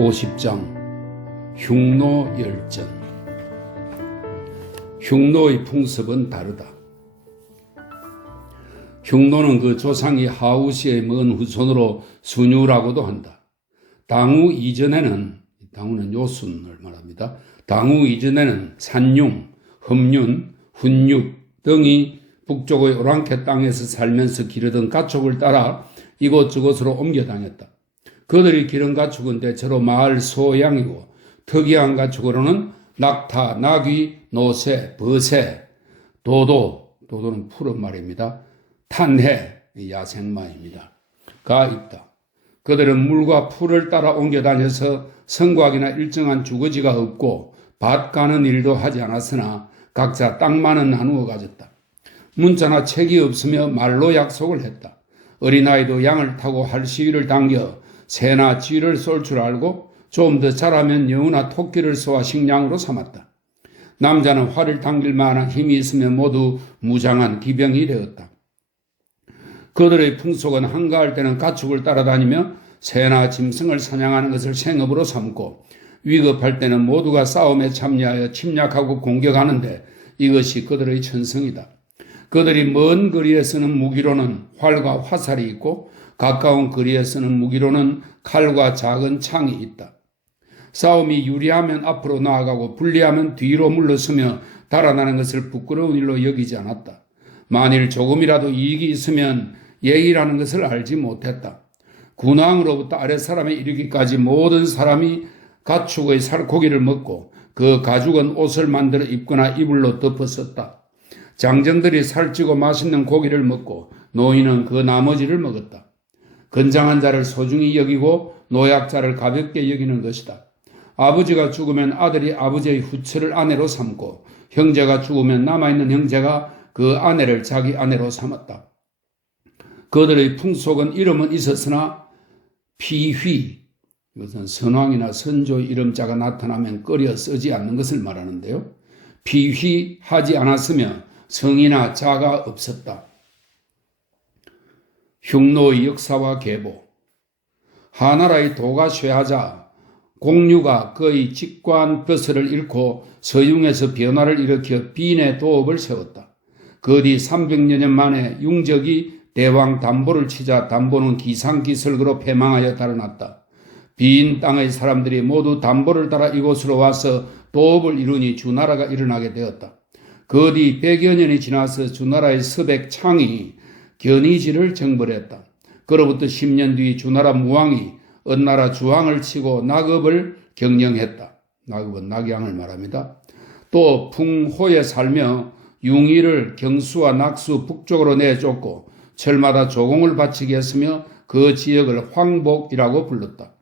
50장 흉노열전. 흉노의 풍습은 다르다. 흉노는 그 조상이 하우시의 먼 후손으로 순유라고도 한다. 당우 이전에는, 당우는 요순을 말합니다. 당우 이전에는 산융, 험륜, 훈육 등이 북쪽의 오랑캐 땅에서 살면서 기르던 가축을 따라 이곳저곳으로 옮겨 다녔다. 그들이 기른 가축은 대체로 마을 소양이고 특이한 가축으로는 낙타, 나귀, 노새, 버새, 도도는 푸른 말입니다. 탄해, 야생마입니다. 가 있다. 그들은 물과 풀을 따라 옮겨 다녀서 성곽이나 일정한 주거지가 없고 밭 가는 일도 하지 않았으나 각자 땅만은 나누어 가졌다. 문자나 책이 없으며 말로 약속을 했다. 어린아이도 양을 타고 할 시위를 당겨 새나 쥐를 쏠 줄 알고 좀 더 자라면 여우나 토끼를 쏘아 식량으로 삼았다. 남자는 활을 당길 만한 힘이 있으면 모두 무장한 기병이 되었다. 그들의 풍속은 한가할 때는 가축을 따라다니며 새나 짐승을 사냥하는 것을 생업으로 삼고 위급할 때는 모두가 싸움에 참여하여 침략하고 공격하는데 이것이 그들의 천성이다. 그들이 먼 거리에 쓰는 무기로는 활과 화살이 있고 가까운 거리에 쓰는 무기로는 칼과 작은 창이 있다. 싸움이 유리하면 앞으로 나아가고 불리하면 뒤로 물러서며 달아나는 것을 부끄러운 일로 여기지 않았다. 만일 조금이라도 이익이 있으면 예의라는 것을 알지 못했다. 군왕으로부터 아랫사람에 이르기까지 모든 사람이 가축의 살코기를 먹고 그 가죽은 옷을 만들어 입거나 이불로 덮어 썼다. 장정들이 살찌고 맛있는 고기를 먹고 노인은 그 나머지를 먹었다. 건장한 자를 소중히 여기고 노약자를 가볍게 여기는 것이다. 아버지가 죽으면 아들이 아버지의 후처를 아내로 삼고 형제가 죽으면 남아있는 형제가 그 아내를 자기 아내로 삼았다. 그들의 풍속은 이름은 있었으나 피휘, 이것은 선왕이나 선조 이름자가 나타나면 꺼려 쓰지 않는 것을 말하는데요. 피휘하지 않았으며 성이나 자가 없었다. 흉노의 역사와 계보. 하나라의 도가 쇠하자 공유가 그의 직관 벼슬을 잃고 서융에서 변화를 일으켜 비인의 도읍을 세웠다. 그 뒤 300여 년 만에 융적이 대왕 담보를 치자 담보는 기상기설그로 패망하여 달아났다. 비인 땅의 사람들이 모두 담보를 따라 이곳으로 와서 도읍을 이루니 주나라가 일어나게 되었다. 그 뒤 100여 년이 지나서 주나라의 서백 창이 견의지를 정벌했다. 그로부터 10년 뒤 주나라 무왕이 은나라 주왕을 치고 낙업을 경영했다. 낙업은 낙양을 말합니다. 또 풍호에 살며 융의를 경수와 낙수 북쪽으로 내쫓고 철마다 조공을 바치게 했으며 그 지역을 황복이라고 불렀다.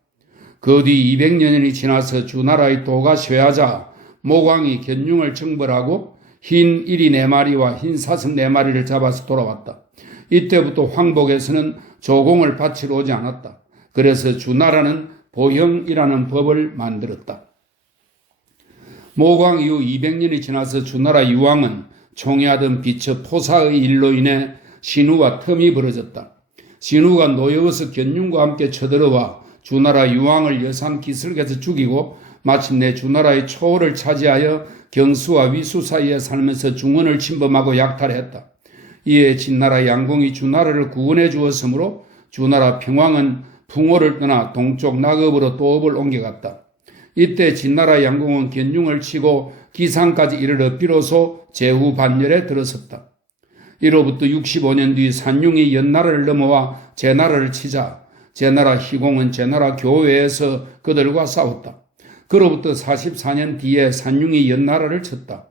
그 뒤 200여 년이 지나서 주나라의 도가 쇠하자 모광이 견융을 정벌하고 흰 이리 4마리와 흰 사슴 4마리를 잡아서 돌아왔다. 이때부터 황복에서는 조공을 바치러 오지 않았다. 그래서 주나라는 보형이라는 법을 만들었다. 모광 이후 200년이 지나서 주나라 유왕은 총애하던 비처 포사의 일로 인해 신우와 텀이 벌어졌다. 신우가 노여워서 견융과 함께 쳐들어와 주나라 유왕을 여산 기슭에서 죽이고 마침내 주나라의 초월을 차지하여 경수와 위수 사이에 살면서 중원을 침범하고 약탈했다. 이에 진나라 양공이 주나라를 구원해 주었으므로 주나라 평왕은 풍호를 떠나 동쪽 낙읍으로 도읍을 옮겨갔다. 이때 진나라 양공은 견융을 치고 기상까지 이르러 비로소 제후 반열에 들어섰다. 이로부터 65년 뒤 산융이 연나라를 넘어와 제나라를 치자 제나라 희공은 제나라 교외에서 그들과 싸웠다. 그로부터 44년 뒤에 산융이 연나라를 쳤다.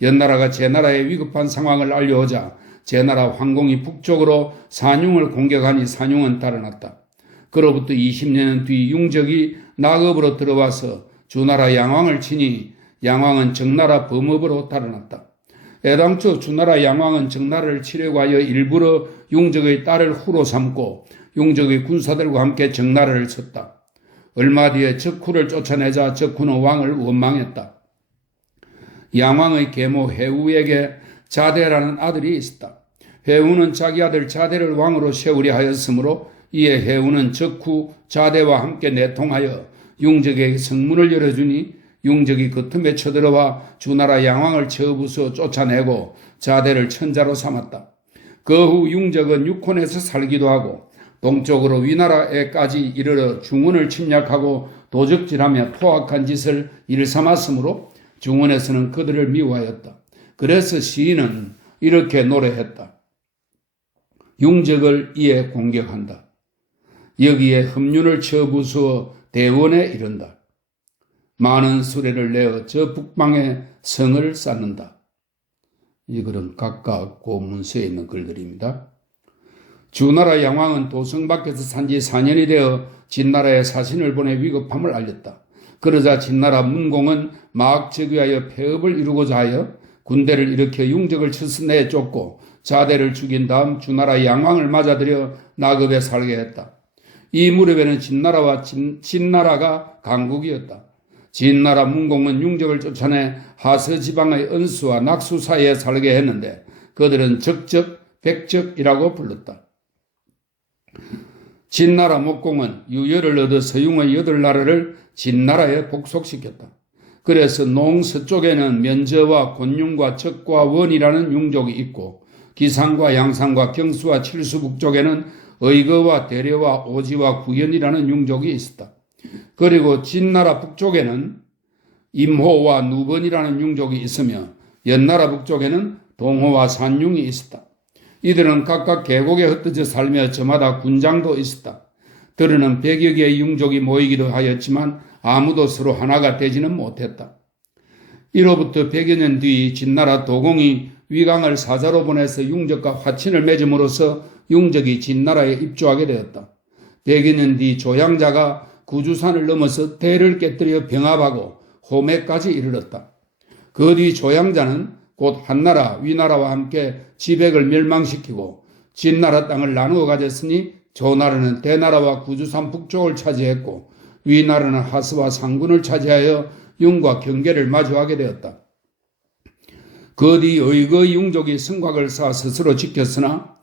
연나라가 제나라의 위급한 상황을 알려오자 제나라 황공이 북쪽으로 산융을 공격하니 산융은 달아났다. 그로부터 20년 뒤 융적이 낙읍으로 들어와서 주나라 양왕을 치니 양왕은 정나라 범업으로 달아났다. 애당초 주나라 양왕은 정나라를 치려고 하여 일부러 융적의 딸을 후로 삼고 융적의 군사들과 함께 정나라를 쳤다. 얼마 뒤에 적후를 쫓아내자 적후는 왕을 원망했다. 양왕의 계모 해우에게 자대라는 아들이 있었다. 해우는 자기 아들 자대를 왕으로 세우려 하였으므로 이에 해우는 적후 자대와 함께 내통하여 융적에게 성문을 열어주니 융적이 그 틈에 쳐들어와 주나라 양왕을 쳐부수어 쫓아내고 자대를 천자로 삼았다. 그 후 융적은 육혼에서 살기도 하고 동쪽으로 위나라에까지 이르러 중원을 침략하고 도적질하며 포악한 짓을 일삼았으므로 중원에서는 그들을 미워하였다. 그래서 시인은 이렇게 노래했다. 융적을 이에 공격한다. 여기에 흠륜을 쳐부수어 대원에 이른다. 많은 수레를 내어 저 북방에 성을 쌓는다. 이 글은 각각 고문서에 있는 글들입니다. 주나라 양왕은 도성 밖에서 산지 4년이 되어 진나라에 사신을 보내 위급함을 알렸다. 그러자 진나라 문공은 마악제귀하여 폐업을 이루고자 하여 군대를 일으켜 융적을 쳐서 내쫓고 자대를 죽인 다음 주나라 양왕을 맞아들여 나급에 살게 했다. 이 무렵에는 진나라가 강국이었다. 진나라 문공은 융적을 쫓아내 하서지방의 은수와 낙수 사이에 살게 했는데 그들은 적적, 백적이라고 불렀다. 진나라 목공은 유혈을 얻어 서융의 8나라를 진나라에 복속시켰다. 그래서 농서쪽에는 면저와 곤융과 적과 원이라는 융족이 있고 기상과 양상과 경수와 칠수 북쪽에는 의거와 대려와 오지와 구연이라는 융족이 있었다. 그리고 진나라 북쪽에는 임호와 누번이라는 융족이 있으며 연나라 북쪽에는 동호와 산융이 있었다. 이들은 각각 계곡에 흩어져 살며 저마다 군장도 있었다. 들으는 100여 개의 융족이 모이기도 하였지만 아무도 서로 하나가 되지는 못했다. 이로부터 100여 년 뒤 진나라 도공이 위강을 사자로 보내서 융적과 화친을 맺음으로써 융적이 진나라에 입주하게 되었다. 100여 년 뒤 조양자가 구주산을 넘어서 대를 깨뜨려 병합하고 호매까지 이르렀다. 그 뒤 조양자는 곧 한나라, 위나라와 함께 지백을 멸망시키고 진나라 땅을 나누어 가졌으니 조나라는 대나라와 구주산 북쪽을 차지했고 위나라는 하스와 상군을 차지하여 융과 경계를 마주하게 되었다. 그 뒤 의거의 융족이 성곽을 쌓아 스스로 지켰으나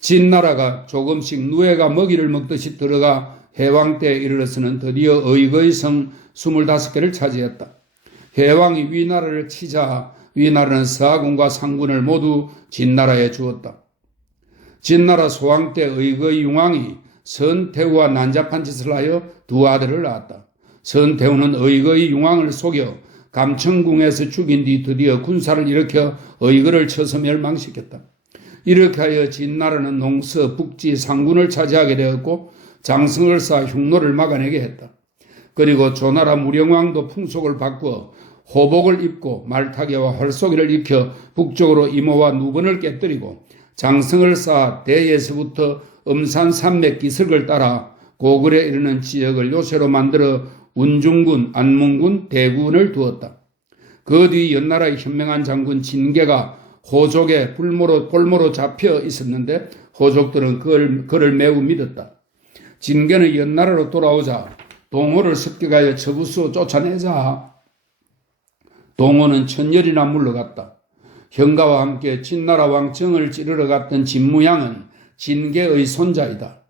진나라가 조금씩 누에가 먹이를 먹듯이 들어가 해왕 때에 이르러서는 드디어 의거의 성 25개를 차지했다. 해왕이 위나라를 치자 위나라는 서하군과 상군을 모두 진나라에 주었다. 진나라 소왕 때 의거의 융왕이 선태후와 난잡한 짓을 하여 2 아들을 낳았다. 선태후는 의거의 융왕을 속여 감청궁에서 죽인 뒤 드디어 군사를 일으켜 의거를 쳐서 멸망시켰다. 이렇게 하여 진나라는 농서, 북지, 상군을 차지하게 되었고 장성을 쌓아 흉노를 막아내게 했다. 그리고 조나라 무령왕도 풍속을 바꾸어 호복을 입고 말타기와 활쏘기를 익혀 북쪽으로 이모와 누번을 깨뜨리고 장성을 쌓아 대에서부터 음산산맥 기슭을 따라 고글에 이르는 지역을 요새로 만들어 운중군, 안문군, 대군을 두었다. 그 뒤 연나라의 현명한 장군 진계가 호족의 볼모로 잡혀 있었는데 호족들은 그를 매우 믿었다. 진계는 연나라로 돌아오자 동호를 습격하여 처부수어 쫓아내자 동호는 천열이나 물러갔다. 형가와 함께 진나라 왕 정을 찌르러 갔던 진무양은 진계의 손자이다.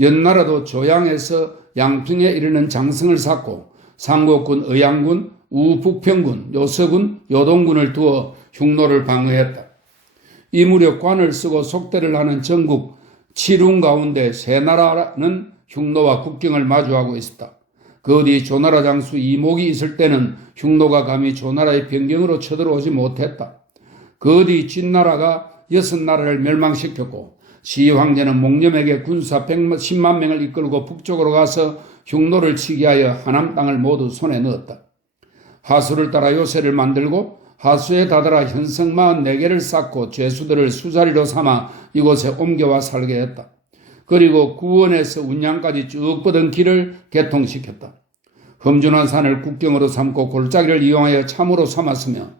연나라도 조양에서 양평에 이르는 장성을 쌓고 상곡군, 의양군, 우북평군, 요서군, 요동군을 두어 흉노를 방어했다. 이 무렵 관을 쓰고 속대를 하는 전국 7웅 가운데 세 나라는 흉노와 국경을 마주하고 있었다. 그 뒤 조나라 장수 이목이 있을 때는 흉노가 감히 조나라의 변경으로 쳐들어오지 못했다. 그 뒤 진나라가 6나라를 멸망시켰고 시황제는 목념에게 군사 10만 명을 이끌고 북쪽으로 가서 흉노를 치게 하여 하남 땅을 모두 손에 넣었다. 하수를 따라 요새를 만들고 하수에 다다라 현성 44개를 쌓고 죄수들을 수자리로 삼아 이곳에 옮겨와 살게 했다. 그리고 구원에서 운양까지 쭉 뻗은 길을 개통시켰다. 험준한 산을 국경으로 삼고 골짜기를 이용하여 참으로 삼았으며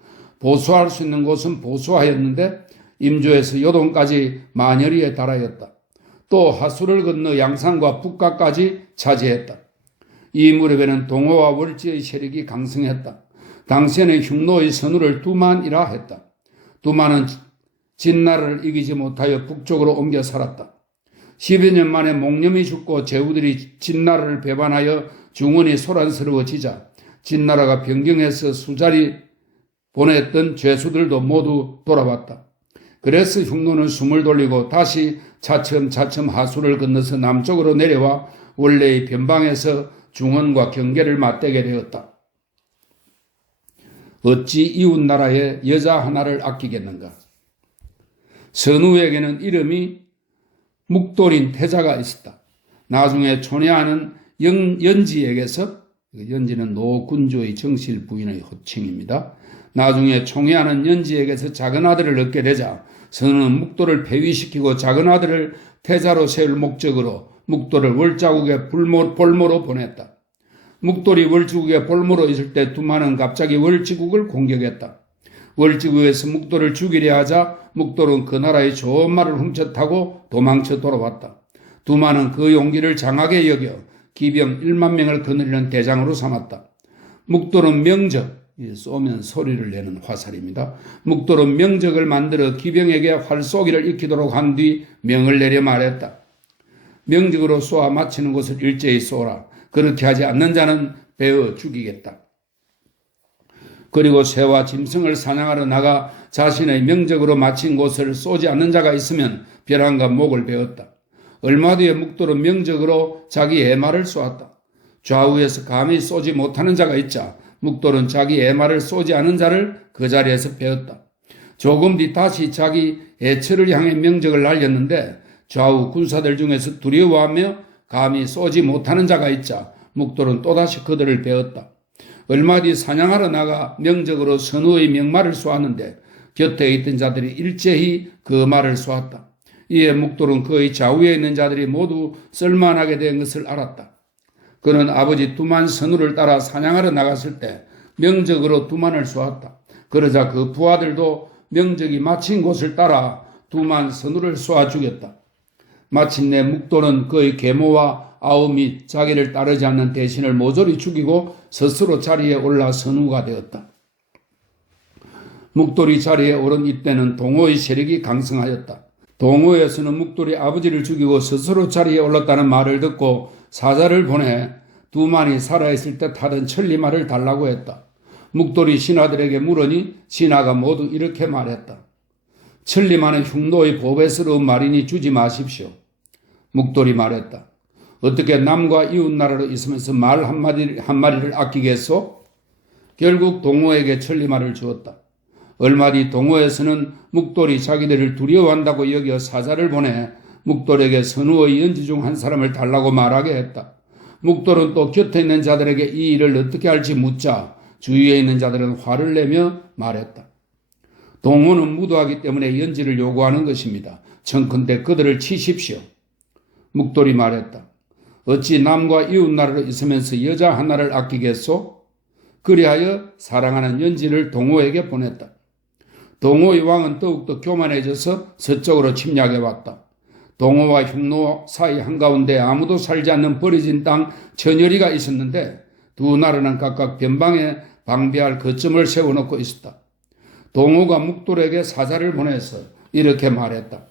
보수할 수 있는 곳은 보수하였는데 임주에서 요동까지 만여리에 달하였다. 또 하수를 건너 양산과 북가까지 차지했다. 이 무렵에는 동호와 월지의 세력이 강성했다. 당시에는 흉노의 선우를 두만이라 했다. 두만은 진나라를 이기지 못하여 북쪽으로 옮겨 살았다. 10여 년 만에 목념이 죽고 제후들이 진나라를 배반하여 중원이 소란스러워지자 진나라가 변경해서 수자리 보냈던 죄수들도 모두 돌아왔다. 그래서 흉노는 숨을 돌리고 다시 차츰차츰 하수를 건너서 남쪽으로 내려와 원래의 변방에서 중원과 경계를 맞대게 되었다. 어찌 이웃나라의 여자 하나를 아끼겠는가? 선우에게는 이름이 묵돌인 태자가 있었다. 나중에 촌야하는 연지에게서, 연지는 노군주의 정실 부인의 호칭입니다. 나중에 총회하는 연지에게서 작은 아들을 얻게 되자 선우는 묵돌을 폐위시키고 작은 아들을 태자로 세울 목적으로 묵돌을 월자국의 볼모로 보냈다. 묵돌이 월지국의 볼모로 있을 때 두만은 갑자기 월지국을 공격했다. 월지국에서 묵돌을 죽이려 하자 묵돌은 그 나라의 좋은 말을 훔쳐 타고 도망쳐 돌아왔다. 두만은 그 용기를 장하게 여겨 기병 1만 명을 거느리는 대장으로 삼았다. 묵돌은 명적, 쏘면 소리를 내는 화살입니다. 묵돌은 명적을 만들어 기병에게 활 쏘기를 익히도록 한 뒤 명을 내려 말했다. 명적으로 쏘아 마치는 곳을 일제히 쏘라. 그렇게 하지 않는 자는 베어 죽이겠다. 그리고 새와 짐승을 사냥하러 나가 자신의 명적으로 마친 곳을 쏘지 않는 자가 있으면 벼랑과 목을 베었다. 얼마 뒤에 묵돌은 명적으로 자기 애마를 쏘았다. 좌우에서 감히 쏘지 못하는 자가 있자 묵돌은 자기 애마를 쏘지 않은 자를 그 자리에서 베었다. 조금 뒤 다시 자기 애처를 향해 명적을 날렸는데 좌우 군사들 중에서 두려워하며 감히 쏘지 못하는 자가 있자 묵돌은 또다시 그들을 베었다. 얼마 뒤 사냥하러 나가 명적으로 선우의 명마를 쏘았는데 곁에 있던 자들이 일제히 그 말을 쏘았다. 이에 묵돌은 그의 좌우에 있는 자들이 모두 쓸만하게 된 것을 알았다. 그는 아버지 두만 선우를 따라 사냥하러 나갔을 때 명적으로 두만을 쏘았다. 그러자 그 부하들도 명적이 마친 곳을 따라 두만 선우를 쏘아 죽였다. 마침내 묵돌은 그의 계모와 아우미 자기를 따르지 않는 대신을 모조리 죽이고 스스로 자리에 올라 선우가 되었다. 묵돌이 자리에 오른 이때는 동호의 세력이 강성하였다. 동호에서는 묵돌이 아버지를 죽이고 스스로 자리에 올랐다는 말을 듣고 사자를 보내 두만이 살아있을 때 타던 천리말을 달라고 했다. 묵돌이 신하들에게 물으니 신하가 모두 이렇게 말했다. 천리만은 흉노의 보배스러운 말이니 주지 마십시오. 묵돌이 말했다. 어떻게 남과 이웃나라로 있으면서 말 한마디를 아끼겠소? 결국 동호에게 천리말을 주었다. 얼마 뒤 동호에서는 묵돌이 자기들을 두려워한다고 여겨 사자를 보내 묵돌에게 선우의 연지 중 한 사람을 달라고 말하게 했다. 묵돌은 또 곁에 있는 자들에게 이 일을 어떻게 할지 묻자 주위에 있는 자들은 화를 내며 말했다. 동호는 무도하기 때문에 연지를 요구하는 것입니다. 청컨대 그들을 치십시오. 묵돌이 말했다. 어찌 남과 이웃나라로 있으면서 여자 하나를 아끼겠소? 그리하여 사랑하는 연지를 동호에게 보냈다. 동호의 왕은 더욱더 교만해져서 서쪽으로 침략해왔다. 동호와 흉노 사이 한가운데 아무도 살지 않는 버려진 땅 전열이가 있었는데 두 나라는 각각 변방에 방비할 거점을 세워놓고 있었다. 동호가 묵돌에게 사자를 보내서 이렇게 말했다.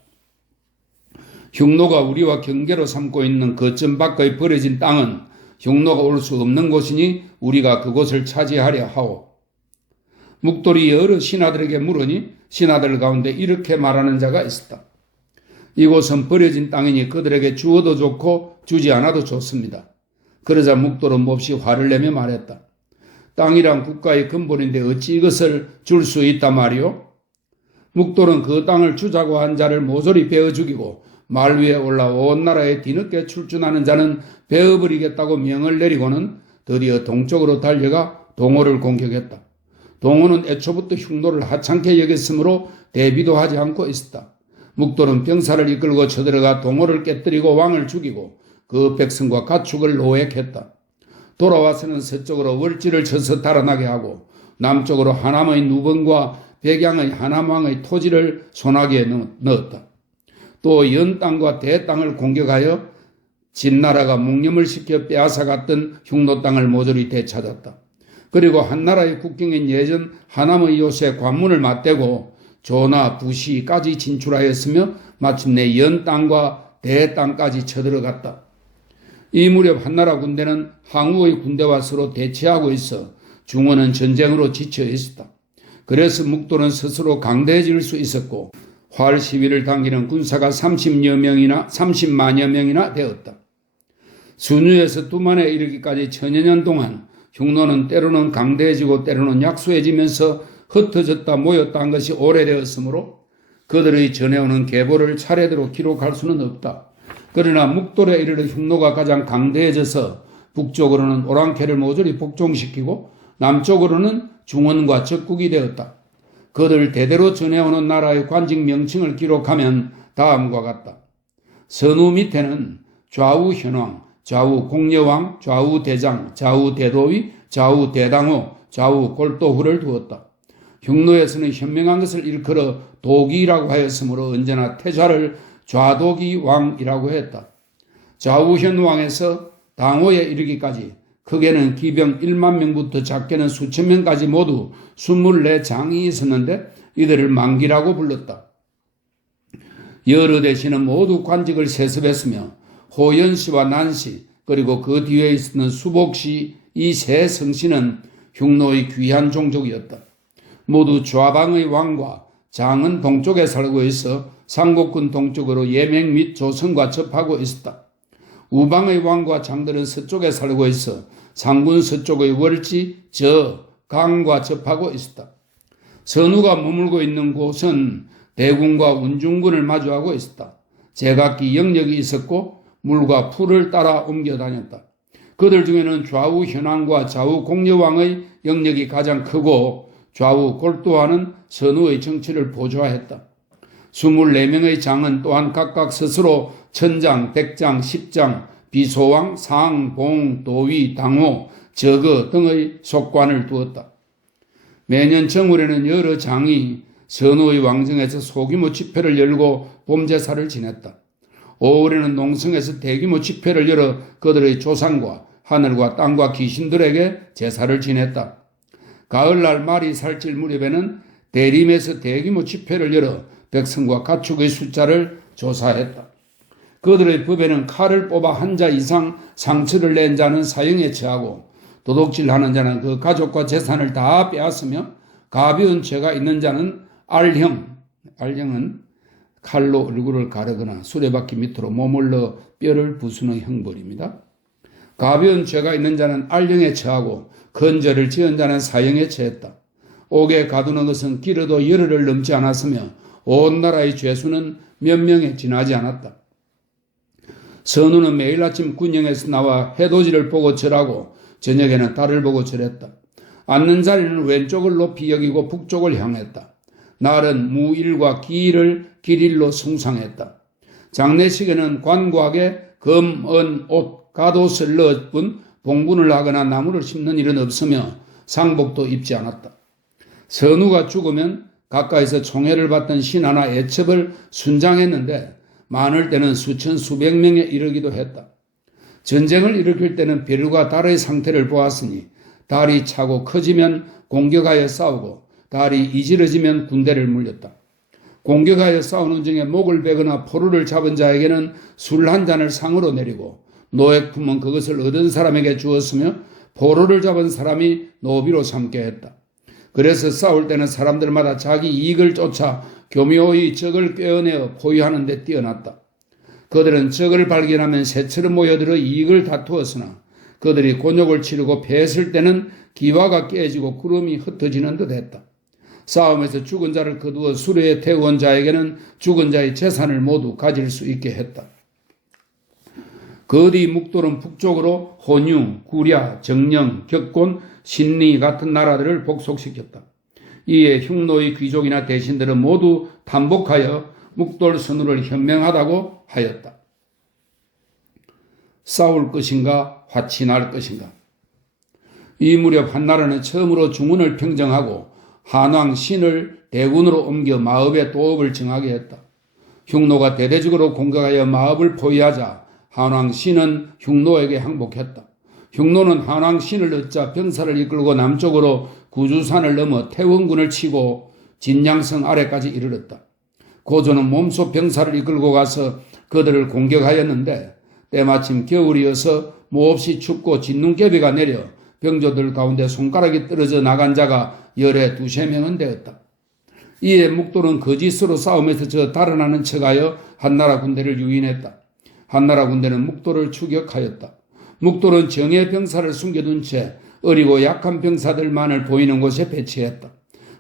흉노가 우리와 경계로 삼고 있는 거점 밖의 버려진 땅은 흉노가 올 수 없는 곳이니 우리가 그곳을 차지하려 하오. 묵돌이 여러 신하들에게 물으니 신하들 가운데 이렇게 말하는 자가 있었다. 이곳은 버려진 땅이니 그들에게 주어도 좋고 주지 않아도 좋습니다. 그러자 묵돌은 몹시 화를 내며 말했다. 땅이란 국가의 근본인데 어찌 이것을 줄 수 있단 말이오? 묵돌은 그 땅을 주자고 한 자를 모조리 베어 죽이고 말 위에 올라 온 나라에 뒤늦게 출전하는 자는 베어버리겠다고 명을 내리고는 드디어 동쪽으로 달려가 동호를 공격했다. 동호는 애초부터 흉노를 하찮게 여겼으므로 대비도 하지 않고 있었다. 묵돌은 병사를 이끌고 쳐들어가 동호를 깨뜨리고 왕을 죽이고 그 백성과 가축을 노획했다. 돌아와서는 서쪽으로 월지를 쳐서 달아나게 하고 남쪽으로 하남의 누번과 백양의 하남왕의 토지를 손아귀에 넣었다. 또 연땅과 대땅을 공격하여 진나라가 묵념을 시켜 빼앗아갔던 흉노 땅을 모조리 되찾았다. 그리고 한나라의 국경인 예전 하남의 요새 관문을 맞대고 조나 부시까지 진출하였으며 마침내 연 땅과 대 땅까지 쳐들어갔다. 이 무렵 한나라 군대는 항우의 군대와 서로 대치하고 있어 중원은 전쟁으로 지쳐 있었다. 그래서 묵돌은 스스로 강대해질 수 있었고 활 시위를 당기는 군사가 30만여 명이나 되었다. 순유에서 두만에 이르기까지 천여 년 동안 흉노는 때로는 강대해지고 때로는 약소해지면서 흩어졌다 모였다 한 것이 오래되었으므로 그들의 전해오는 계보를 차례대로 기록할 수는 없다. 그러나 묵돌에 이르러 흉노가 가장 강대해져서 북쪽으로는 오랑캐를 모조리 복종시키고 남쪽으로는 중원과 적국이 되었다. 그들 대대로 전해오는 나라의 관직 명칭을 기록하면 다음과 같다. 선우 밑에는 좌우 현왕, 좌우 공여왕, 좌우 대장, 좌우 대도의, 좌우 대당호, 좌우 골도후를 두었다. 흉노에서는 현명한 것을 일컬어 도기라고 하였으므로 언제나 태좌를 좌도기 왕이라고 했다. 좌우현왕에서 당호에 이르기까지 크게는 기병 1만 명부터 작게는 수천 명까지 모두 24장이 있었는데 이들을 만기라고 불렀다. 여러 대신은 모두 관직을 세습했으며 호연씨와 난씨 그리고 그 뒤에 있는 수복씨 이 세 성씨는 흉노의 귀한 종족이었다. 모두 좌방의 왕과 장은 동쪽에 살고 있어 상곡군 동쪽으로 예명 및 조선과 접하고 있었다. 우방의 왕과 장들은 서쪽에 살고 있어 상군 서쪽의 월지, 저, 강과 접하고 있었다. 선우가 머물고 있는 곳은 대군과 운중군을 마주하고 있었다. 제각기 영역이 있었고 물과 풀을 따라 옮겨 다녔다. 그들 중에는 좌우 현왕과 좌우 공여왕의 영역이 가장 크고 좌우 골도와는 선우의 정치를 보좌했다. 24명의 장은 또한 각각 스스로 천장, 백장, 십장, 비소왕, 상, 봉, 도위, 당호, 저거 등의 속관을 두었다. 매년 정월에는 여러 장이 선우의 왕정에서 소규모 집회를 열고 봄제사를 지냈다. 5월에는 농성에서 대규모 집회를 열어 그들의 조상과 하늘과 땅과 귀신들에게 제사를 지냈다. 가을날 말이 살찔 무렵에는 대림에서 대규모 집회를 열어 백성과 가축의 숫자를 조사했다. 그들의 법에는 칼을 뽑아 한 자 이상 상처를 낸 자는 사형에 처하고 도둑질하는 자는 그 가족과 재산을 다 빼앗으며 가벼운 죄가 있는 자는 알형은 칼로 얼굴을 가르거나 수레바퀴 밑으로 몸을 넣어 뼈를 부수는 형벌입니다. 가벼운 죄가 있는 자는 알형에 처하고 큰 죄를 지은 자는 사형에 처했다. 옥에 가두는 것은 길어도 열흘을 넘지 않았으며 온 나라의 죄수는 몇 명에 지나지 않았다. 선우는 매일 아침 군영에서 나와 해돋이를 보고 절하고 저녁에는 달을 보고 절했다. 앉는 자리는 왼쪽을 높이 여기고 북쪽을 향했다. 날은 무일과 기일을 길일로 숭상했다. 장례식에는 관곽에 금, 은, 옷, 갓옷을 넣은 봉분을 하거나 나무를 심는 일은 없으며 상복도 입지 않았다. 선우가 죽으면 가까이서 총애를 받던 신하나 애첩을 순장했는데 많을 때는 수천 수백 명에 이르기도 했다. 전쟁을 일으킬 때는 별과 달의 상태를 보았으니 달이 차고 커지면 공격하여 싸우고 달이 이지러지면 군대를 물렸다. 공격하여 싸우는 중에 목을 베거나 포로를 잡은 자에게는 술 한 잔을 상으로 내리고 노획품은 그것을 얻은 사람에게 주었으며 포로를 잡은 사람이 노비로 삼게 했다. 그래서 싸울 때는 사람들마다 자기 이익을 쫓아 교묘히 적을 꿰어내어 포위하는 데 뛰어났다. 그들은 적을 발견하면 새처럼 모여들어 이익을 다투었으나 그들이 곤욕을 치르고 패했을 때는 기와가 깨지고 구름이 흩어지는 듯 했다. 싸움에서 죽은 자를 거두어 수레에 태운 자에게는 죽은 자의 재산을 모두 가질 수 있게 했다. 그 뒤 묵돌은 북쪽으로 혼유, 구랴, 정령, 격곤, 신리 같은 나라들을 복속시켰다. 이에 흉노의 귀족이나 대신들은 모두 반복하여 묵돌 선우를 현명하다고 하였다. 싸울 것인가 화친할 것인가. 이 무렵 한나라는 처음으로 중원을 평정하고 한왕 신을 대군으로 옮겨 마읍에 도읍을 정하게 했다. 흉노가 대대적으로 공격하여 마읍을 포위하자 한왕 신은 흉노에게 항복했다. 흉노는 한왕 신을 얻자 병사를 이끌고 남쪽으로 구주산을 넘어 태원군을 치고 진양성 아래까지 이르렀다. 고조는 몸소 병사를 이끌고 가서 그들을 공격하였는데 때마침 겨울이어서 몹시 춥고 진눈깨비가 내려 병조들 가운데 손가락이 떨어져 나간 자가 열에 2~3명은 되었다. 이에 묵돌은 거짓으로 싸움에서 저 달아나는 척하여 한나라 군대를 유인했다. 한나라 군대는 묵돌을 추격하였다. 묵돌은 정예 병사를 숨겨둔 채 어리고 약한 병사들만을 보이는 곳에 배치했다.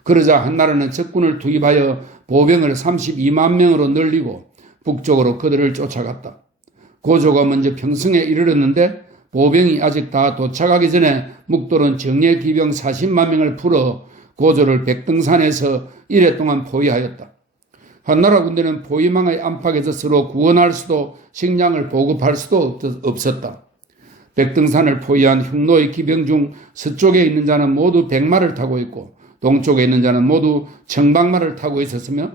그러자 한나라는 적군을 투입하여 보병을 32만 명으로 늘리고 북쪽으로 그들을 쫓아갔다. 고조가 먼저 평성에 이르렀는데 보병이 아직 다 도착하기 전에 묵돌은 정예 기병 40만 명을 풀어 고조를 백등산에서 이래 동안 포위하였다. 한나라 군대는 포위망의 안팎에서 서로 구원할 수도 식량을 보급할 수도 없었다. 백등산을 포위한 흉노의 기병 중 서쪽에 있는 자는 모두 백마를 타고 있고 동쪽에 있는 자는 모두 청방마를 타고 있었으며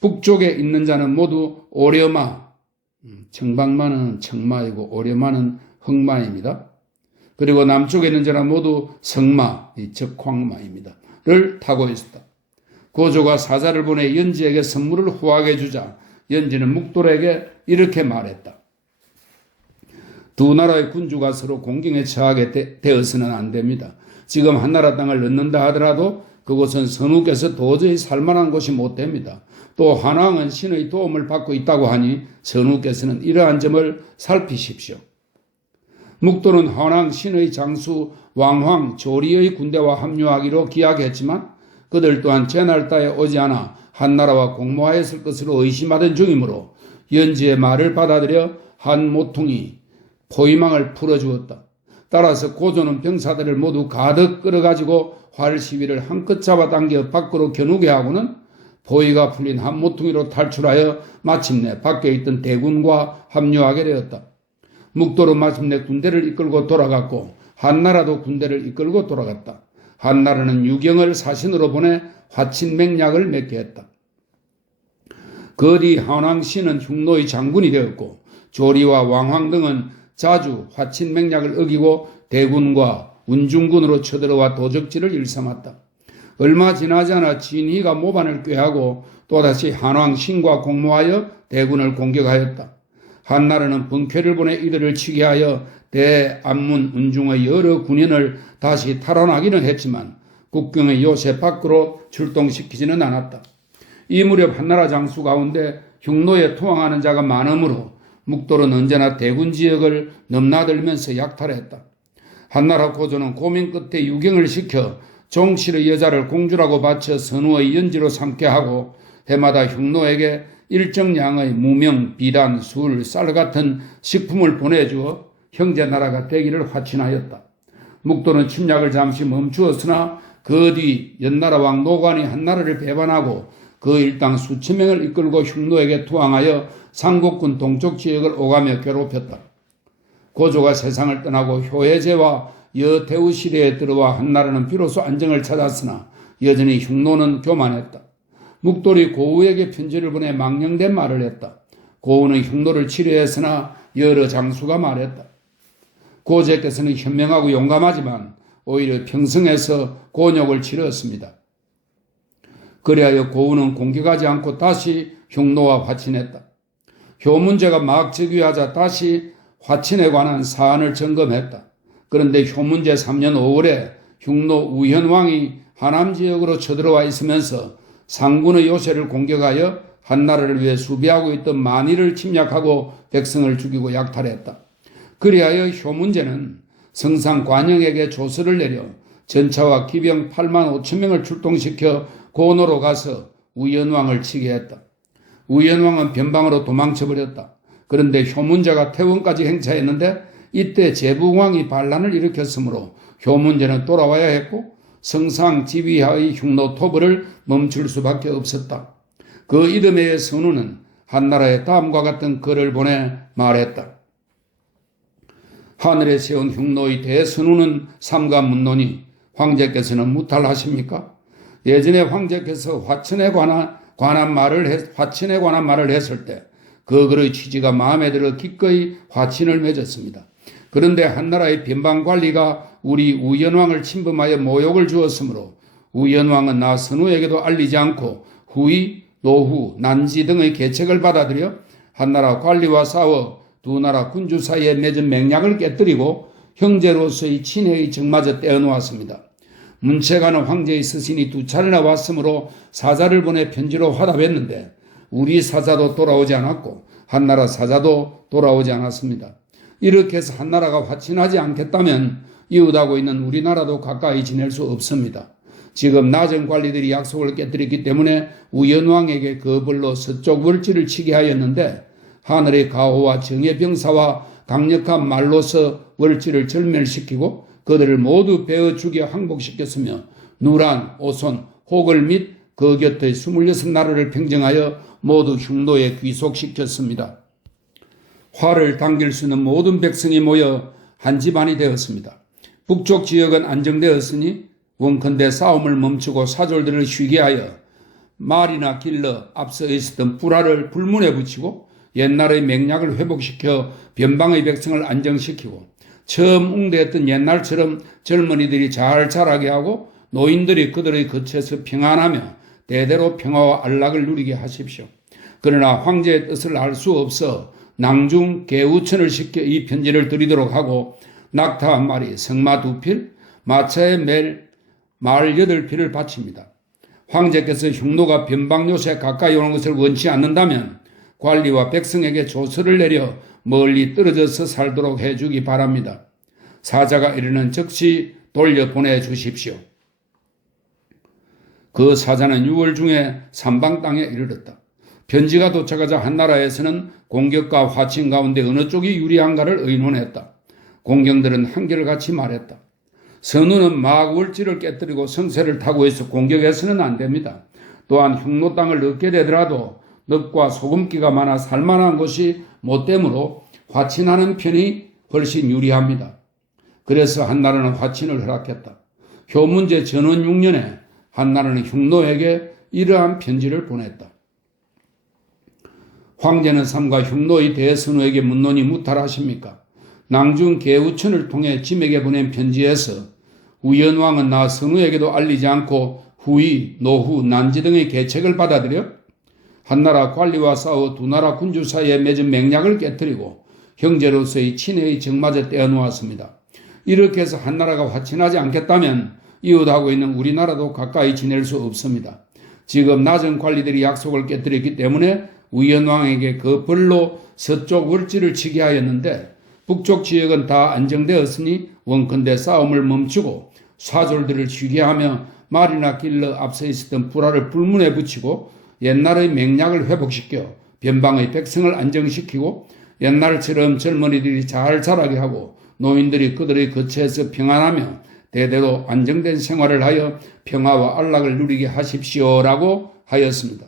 북쪽에 있는 자는 모두 오려마, 청방마는 청마이고 오려마는 흑마입니다. 그리고 남쪽에 있는 자는 모두 성마, 적황마입니다. 를 타고 있었다. 고조가 사자를 보내 연지에게 선물을 후하게 주자 연지는 묵돌에게 이렇게 말했다. 두 나라의 군주가 서로 공경에 처하게 되어서는 안 됩니다. 지금 한나라 땅을 얻는다 하더라도 그곳은 선우께서 도저히 살만한 곳이 못 됩니다. 또 한왕은 신의 도움을 받고 있다고 하니 선우께서는 이러한 점을 살피십시오. 묵돌은 한왕 신의 장수 왕황 조리의 군대와 합류하기로 기약했지만 그들 또한 제날따에 오지 않아 한나라와 공모하였을 것으로 의심하던 중이므로 연지의 말을 받아들여 한 모퉁이 포위망을 풀어주었다. 따라서 고조는 병사들을 모두 가득 끌어가지고 활 시위를 한껏 잡아당겨 밖으로 겨누게 하고는 포위가 풀린 한 모퉁이로 탈출하여 마침내 밖에 있던 대군과 합류하게 되었다. 묵돌은 마침내 군대를 이끌고 돌아갔고 한나라도 군대를 이끌고 돌아갔다. 한나라는 유경을 사신으로 보내 화친맹약을 맺게 했다. 그 뒤 한왕신은 흉노의 장군이 되었고 조리와 왕황 등은 자주 화친맹약을 어기고 대군과 운중군으로 쳐들어와 도적질을 일삼았다. 얼마 지나지 않아 진희가 모반을 꾀하고 또다시 한왕신과 공모하여 대군을 공격하였다. 한나라는 번쾌를 보내 이들을 치게 하여 대안문 운중의 여러 군인을 다시 탈환하기는 했지만 국경의 요새 밖으로 출동시키지는 않았다. 이 무렵 한나라 장수 가운데 흉노에 투항하는 자가 많으므로 묵돌은 언제나 대군 지역을 넘나들면서 약탈했다. 한나라 고조는 고민 끝에 유경을 시켜 종실의 여자를 공주라고 바쳐 선우의 연지로 삼게 하고 해마다 흉노에게 일정량의 무명, 비단, 술, 쌀 같은 식품을 보내주어 형제 나라가 되기를 화친하였다. 묵돌은 침략을 잠시 멈추었으나 그 뒤 연나라 왕 노관이 한나라를 배반하고 그 일당 수천 명을 이끌고 흉노에게 투항하여 상국군 동쪽 지역을 오가며 괴롭혔다. 고조가 세상을 떠나고 효혜제와 여태우 시대에 들어와 한나라는 비로소 안정을 찾았으나 여전히 흉노는 교만했다. 묵돌이 고우에게 편지를 보내 망령된 말을 했다. 고우는 흉노를 치료했으나 여러 장수가 말했다. 고제께서는 현명하고 용감하지만 오히려 평성에서 곤욕을 치렀습니다. 그리하여 고우는 공격하지 않고 다시 흉노와 화친했다. 효문제가 막 즉위하자 다시 화친에 관한 사안을 점검했다. 그런데 효문제 3년 5월에 흉노 우현왕이 하남 지역으로 쳐들어와 있으면서 상군의 요새를 공격하여 한나라를 위해 수비하고 있던 만일을 침략하고 백성을 죽이고 약탈했다. 그리하여 효문제는 성상 관영에게 조서를 내려 전차와 기병 8만 5천 명을 출동시켜 고노로 가서 우현왕을 치게 했다. 우현왕은 변방으로 도망쳐버렸다. 그런데 효문제가 태원까지 행차했는데 이때 제붕왕이 반란을 일으켰으므로 효문제는 돌아와야 했고 성상 지휘하의 흉노 토벌을 멈출 수밖에 없었다. 그 이듬해의 선우는 한나라에 다음과 같은 글을 보내 말했다. 하늘에 세운 흉노의 대선우는 삼가문노니 황제께서는 무탈하십니까? 예전에 황제께서 화친에 관한 말을 했을 때 그 글의 취지가 마음에 들어 기꺼이 화친을 맺었습니다. 그런데 한나라의 변방관리가 우리 우현왕을 침범하여 모욕을 주었으므로 우현왕은 나 선우에게도 알리지 않고 후이, 노후, 난지 등의 계책을 받아들여 한나라 관리와 싸워 두 나라 군주 사이에 맺은 맹약을 깨뜨리고 형제로서의 친애의 정마저 떼어놓았습니다. 문채가는 황제의 스신이 2차례나 왔으므로 사자를 보내 편지로 화답했는데 우리 사자도 돌아오지 않았고 한나라 사자도 돌아오지 않았습니다. 이렇게 해서 한나라가 화친하지 않겠다면 이웃하고 있는 우리나라도 가까이 지낼 수 없습니다. 지금 나정 관리들이 약속을 깨뜨렸기 때문에 우연왕에게 그 벌로 서쪽 월지를 치게 하였는데 하늘의 가호와 정의 병사와 강력한 말로서 월지를 절멸시키고 그들을 모두 베어 죽여 항복시켰으며 누란, 오손, 호걸 및 그 곁의 26나라를 평정하여 모두 흉노에 귀속시켰습니다. 화를 당길 수 있는 모든 백성이 모여 한 집안이 되었습니다. 북쪽 지역은 안정되었으니 원컨대 싸움을 멈추고 사졸들을 쉬게 하여 말이나 길러 앞서 있었던 불화를 불문에 붙이고 옛날의 맹약을 회복시켜 변방의 백성을 안정시키고 처음 웅대했던 옛날처럼 젊은이들이 잘 자라게 하고 노인들이 그들의 겉에서 평안하며 대대로 평화와 안락을 누리게 하십시오. 그러나 황제의 뜻을 알 수 없어 낭중 개우천을 시켜 이 편지를 드리도록 하고 낙타 한 마리, 성마 2필, 마차에 말 8필을 바칩니다. 황제께서 흉노가 변방요새 가까이 오는 것을 원치 않는다면 관리와 백성에게 조서를 내려 멀리 떨어져서 살도록 해주기 바랍니다. 사자가 이르는 즉시 돌려보내 주십시오. 그 사자는 6월 중에 삼방 땅에 이르렀다. 편지가 도착하자 한나라에서는 공격과 화친 가운데 어느 쪽이 유리한가를 의논했다. 공경들은 한결같이 말했다. 선우는 막 월지를 깨뜨리고 성세를 타고 있어 공격해서는 안 됩니다. 또한 흉노 땅을 얻게 되더라도 늪과 소금기가 많아 살만한 곳이 못 되므로 화친하는 편이 훨씬 유리합니다. 그래서 한나라는 화친을 허락했다. 효문제 전원 6년에 한나라는 흉노에게 이러한 편지를 보냈다. 황제는 삼가 흉노의 대선우에게 묻노니 무탈하십니까? 낭중 개우천을 통해 짐에게 보낸 편지에서 우연왕은 나 선우에게도 알리지 않고 후위, 노후, 난지 등의 계책을 받아들여 한나라 관리와 싸워 두 나라 군주 사이에 맺은 맹약을 깨뜨리고 형제로서의 친애의 정마저 떼어놓았습니다. 이렇게 해서 한나라가 화친하지 않겠다면 이웃하고 있는 우리나라도 가까이 지낼 수 없습니다. 지금 나정 관리들이 약속을 깨뜨렸기 때문에 우연왕에게 그 벌로 서쪽 월지를 치게 하였는데 북쪽 지역은 다 안정되었으니 원컨대 싸움을 멈추고 사졸들을 쉬게 하며 말이나 길러 앞서 있었던 불화를 불문에 붙이고 옛날의 맹약을 회복시켜 변방의 백성을 안정시키고 옛날처럼 젊은이들이 잘 자라게 하고 노인들이 그들의 거처에서 평안하며 대대로 안정된 생활을 하여 평화와 안락을 누리게 하십시오라고 하였습니다.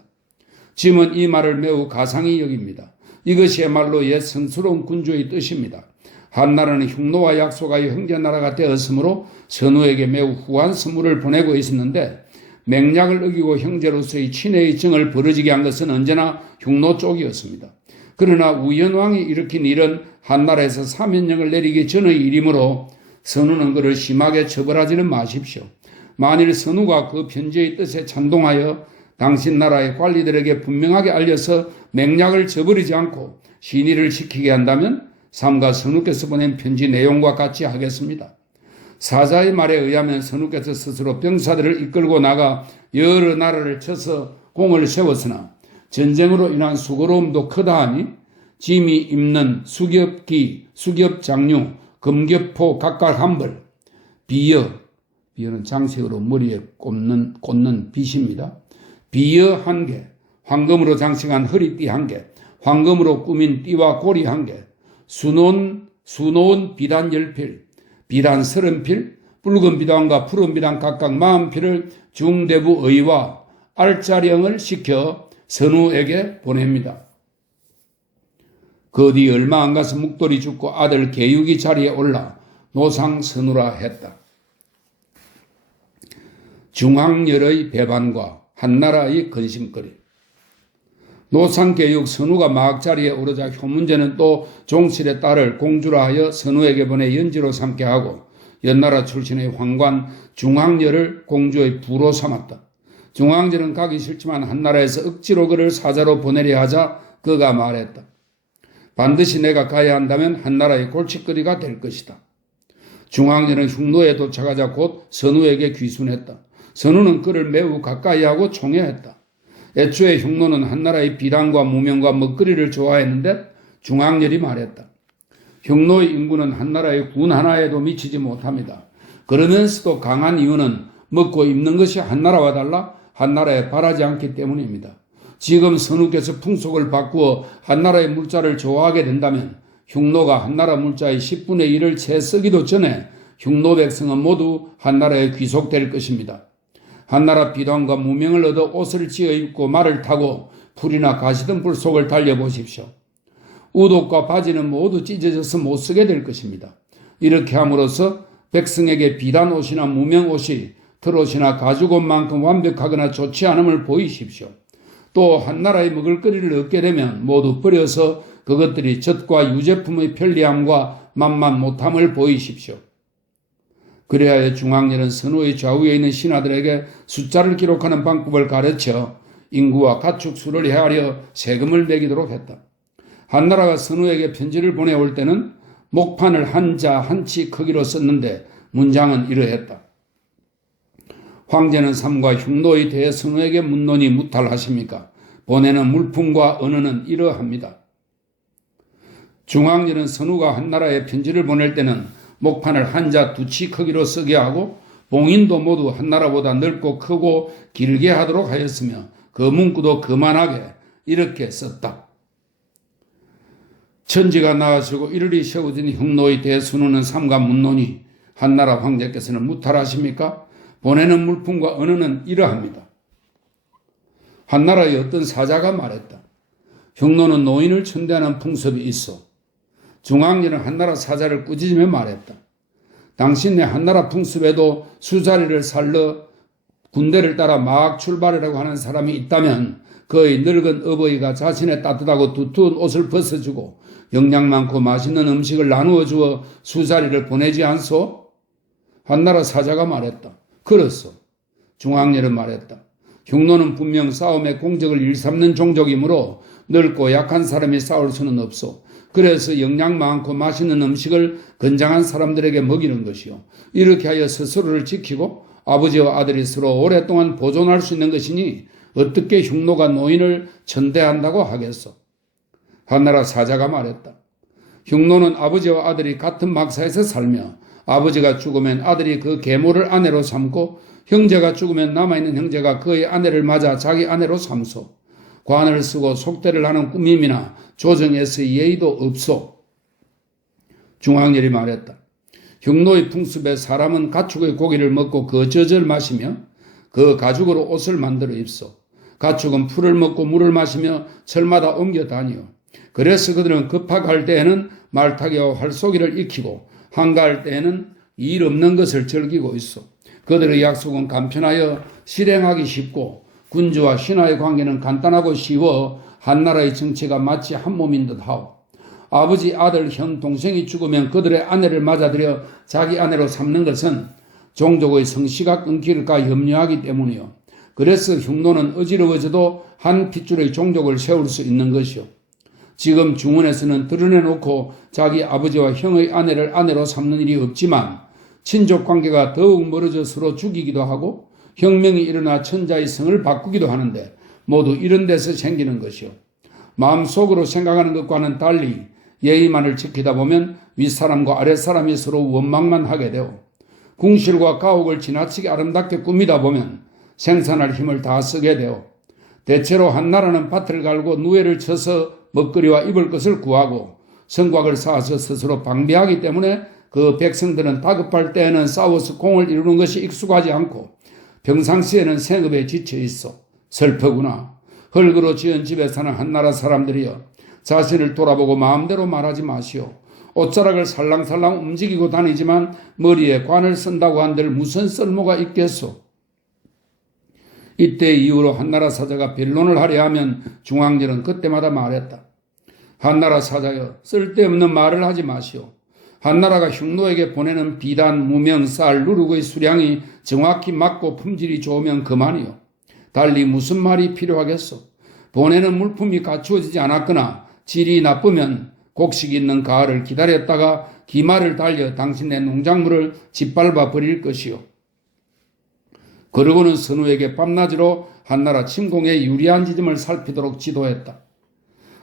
짐은 이 말을 매우 가상히 여깁니다. 이것이야말로 옛 성스러운 군주의 뜻입니다. 한나라는 흉노와 약속하여 형제나라가 되었으므로 선우에게 매우 후한 선물을 보내고 있었는데 맹약을 어기고 형제로서의 친애의 정을 벌어지게 한 것은 언제나 흉노 쪽이었습니다. 그러나 우연왕이 일으킨 일은 한나라에서 사면령을 내리기 전의 일이므로 선우는 그를 심하게 처벌하지는 마십시오. 만일 선우가 그 편지의 뜻에 찬동하여 당신 나라의 관리들에게 분명하게 알려서 맹약을 저버리지 않고 신의를 지키게 한다면 삼가 선우께서 보낸 편지 내용과 같이 하겠습니다. 사자의 말에 의하면 선우께서 스스로 병사들을 이끌고 나가 여러 나라를 쳐서 공을 세웠으나 전쟁으로 인한 수고로움도 크다 하니 짐이 입는 수겹기, 수겹장류, 금겹포 각각 한 벌, 비여는 장식으로 머리에 꽂는 빗입니다. 비여 한 개, 황금으로 장식한 허리띠 한 개, 황금으로 꾸민 띠와 고리 한 개, 수놓은 비단 10필, 비단 30필, 붉은 비단과 푸른 비단 각각 40필을 중대부 의와 알짜령을 시켜 선우에게 보냅니다. 그 뒤 얼마 안 가서 묵돌이 죽고 아들 계육이 자리에 올라 노상선우라 했다. 중앙열의 배반과 한나라의 근심거리. 노상계육 선우가 막 자리에 오르자 효문제는 또 종실의 딸을 공주라 하여 선우에게 보내 연지로 삼게 하고 연나라 출신의 황관 중앙열을 공주의 부로 삼았다. 중앙제는 가기 싫지만 한나라에서 억지로 그를 사자로 보내려 하자 그가 말했다. 반드시 내가 가야 한다면 한나라의 골칫거리가 될 것이다. 중앙년은 흉노에 도착하자 곧 선우에게 귀순했다. 선우는 그를 매우 가까이 하고 총애했다. 애초에 흉노는 한나라의 비단과 무명과 먹거리를 좋아했는데 중앙년이 말했다. 흉노의 인구는 한나라의 군 하나에도 미치지 못합니다. 그러면서도 강한 이유는 먹고 입는 것이 한나라와 달라 한나라에 바라지 않기 때문입니다. 지금 선우께서 풍속을 바꾸어 한나라의 물자를 좋아하게 된다면 흉노가 한나라 물자의 10분의 1을 채 쓰기도 전에 흉노 백성은 모두 한나라에 귀속될 것입니다. 한나라 비단과 무명을 얻어 옷을 지어 입고 말을 타고 풀이나 가시덤불 속을 달려보십시오. 우독과 바지는 모두 찢어져서 못 쓰게 될 것입니다. 이렇게 함으로써 백성에게 비단 옷이나 무명 옷이 털옷이나 가죽옷만큼 완벽하거나 좋지 않음을 보이십시오. 또 한나라의 먹을거리를 얻게 되면 모두 버려서 그것들이 젖과 유제품의 편리함과 맛만 못함을 보이십시오. 그래야 중앙년은 선우의 좌우에 있는 신하들에게 숫자를 기록하는 방법을 가르쳐 인구와 가축 수를 헤아려 세금을 매기도록 했다. 한나라가 선우에게 편지를 보내올 때는 목판을 한자 한치 크기로 썼는데 문장은 이러했다. 황제는 삼가 흉노에 대해 선우에게 묻노니 무탈하십니까? 보내는 물품과 언어는 이러합니다. 중앙년은 선우가 한나라에 편지를 보낼 때는 목판을 한자 두치 크기로 쓰게 하고 봉인도 모두 한나라보다 넓고 크고 길게 하도록 하였으며 그 문구도 그만하게 이렇게 썼다. 천지가 나아지고 이르리 세워진 흉노의 대순우는 삼가 묻노니 한나라 황제께서는 무탈하십니까? 보내는 물품과 언어는 이러합니다. 한나라의 어떤 사자가 말했다. 흉노는 노인을 천대하는 풍습이 있어. 중앙년은 한나라 사자를 꾸짖으며 말했다. 당신네 한나라 풍습에도 수자리를 살러 군대를 따라 막 출발이라고 하는 사람이 있다면 그의 늙은 어버이가 자신의 따뜻하고 두터운 옷을 벗어주고 영양 많고 맛있는 음식을 나누어 주어 수자리를 보내지 않소? 한나라 사자가 말했다. 그렇소. 중앙년은 말했다. 흉노는 분명 싸움의 공적을 일삼는 종족이므로 늙고 약한 사람이 싸울 수는 없소. 그래서 영양 많고 맛있는 음식을 건장한 사람들에게 먹이는 것이요. 이렇게 하여 스스로를 지키고 아버지와 아들이 서로 오랫동안 보존할 수 있는 것이니 어떻게 흉노가 노인을 천대한다고 하겠소. 한나라 사자가 말했다. 흉노는 아버지와 아들이 같은 막사에서 살며 아버지가 죽으면 아들이 그 계모를 아내로 삼고 형제가 죽으면 남아있는 형제가 그의 아내를 맞아 자기 아내로 삼소. 관을 쓰고 속대를 하는 꾸밈이나 조정에서의 예의도 없소. 중앙년이 말했다. 흉노의 풍습에 사람은 가축의 고기를 먹고 그 젖을 마시며 그 가죽으로 옷을 만들어 입소. 가축은 풀을 먹고 물을 마시며 철마다 옮겨 다니요. 그래서 그들은 급하갈 때에는 말타기와 활쏘기를 익히고 한가할 때에는 일 없는 것을 즐기고 있어. 그들의 약속은 간편하여 실행하기 쉽고 군주와 신하의 관계는 간단하고 쉬워 한나라의 정치가 마치 한 몸인 듯하오. 아버지, 아들, 형, 동생이 죽으면 그들의 아내를 맞아들여 자기 아내로 삼는 것은 종족의 성씨가 끊길까 염려하기 때문이요. 그래서 흉노는 어지러워져도 한 핏줄의 종족을 세울 수 있는 것이요. 지금 중원에서는 드러내놓고 자기 아버지와 형의 아내를 아내로 삼는 일이 없지만 친족 관계가 더욱 멀어져 서로 죽이기도 하고 혁명이 일어나 천자의 성을 바꾸기도 하는데 모두 이런 데서 생기는 것이요. 마음속으로 생각하는 것과는 달리 예의만을 지키다 보면 윗사람과 아랫사람이 서로 원망만 하게 되고 궁실과 가옥을 지나치게 아름답게 꾸미다 보면 생산할 힘을 다 쓰게 되고 대체로 한나라는 밭을 갈고 누에를 쳐서 먹거리와 입을 것을 구하고 성곽을 쌓아서 스스로 방비하기 때문에 그 백성들은 다급할 때에는 싸워서 공을 이루는 것이 익숙하지 않고 평상시에는 생업에 지쳐 있어. 슬프구나. 흙으로 지은 집에 사는 한나라 사람들이여 자신을 돌아보고 마음대로 말하지 마시오. 옷자락을 살랑살랑 움직이고 다니지만 머리에 관을 쓴다고 한들 무슨 쓸모가 있겠소. 이때 이후로 한나라 사자가 변론을 하려 하면 중앙년은 그때마다 말했다. 한나라 사자여 쓸데없는 말을 하지 마시오. 한나라가 흉노에게 보내는 비단, 무명, 쌀, 누룩의 수량이 정확히 맞고 품질이 좋으면 그만이요. 달리 무슨 말이 필요하겠소. 보내는 물품이 갖추어지지 않았거나 질이 나쁘면 곡식 있는 가을을 기다렸다가 기말을 달려 당신의 농작물을 짓밟아 버릴 것이요. 그러고는 선우에게 밤낮으로 한나라 침공에 유리한 지점을 살피도록 지도했다.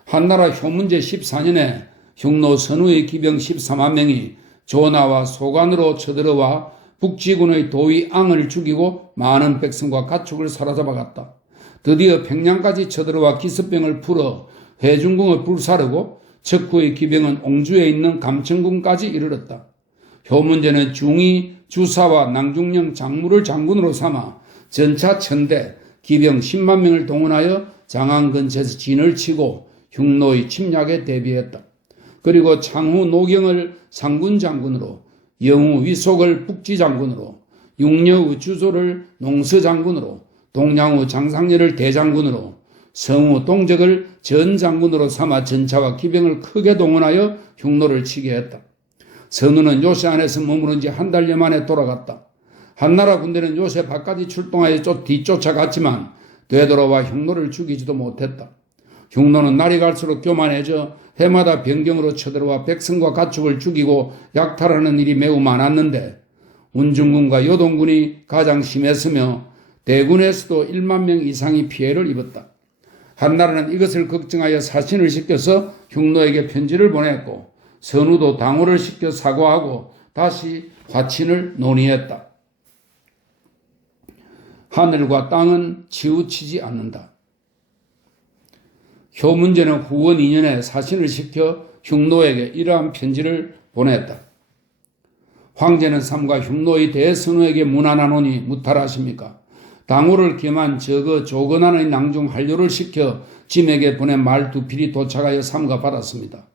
한나라 효문제 14년에 흉노 선우의 기병 13만 명이 조나와 소관으로 쳐들어와 북지군의 도위 앙을 죽이고 많은 백성과 가축을 사로잡아 갔다. 드디어 평양까지 쳐들어와 기습병을 풀어 회중궁을 불사르고 척후의 기병은 옹주에 있는 감천궁까지 이르렀다. 효문제는 중위 주사와 낭중령 장무를 장군으로 삼아 전차 1000대 기병 10만 명을 동원하여 장안 근처에서 진을 치고 흉노의 침략에 대비했다. 그리고 창후 노경을 상군 장군으로, 영후 위속을 북지 장군으로, 육려의 주소를 농서 장군으로, 동양후 장상렬을 대장군으로, 성후 동적을 전 장군으로 삼아 전차와 기병을 크게 동원하여 흉노를 치게 했다. 선우는 요새 안에서 머무른 지 한 달여 만에 돌아갔다. 한나라 군대는 요새 바깥이 출동하여 뒤쫓아갔지만 되돌아와 흉노를 죽이지도 못했다. 흉노는 날이 갈수록 교만해져 해마다 변경으로 쳐들어와 백성과 가축을 죽이고 약탈하는 일이 매우 많았는데 운중군과 요동군이 가장 심했으며 대군에서도 1만 명 이상이 피해를 입었다. 한나라는 이것을 걱정하여 사신을 시켜서 흉노에게 편지를 보냈고 선우도 당호를 시켜 사과하고 다시 화친을 논의했다. 하늘과 땅은 치우치지 않는다. 효문제는 후원 2년에 사신을 시켜 흉노에게 이러한 편지를 보냈다. 황제는 삼가 흉노의 대선우에게 문안하노니 무탈하십니까? 당호를 겸한 저거 조건안의 낭중 한료를 시켜 짐에게 보낸 말 2필이 도착하여 삼가 받았습니다.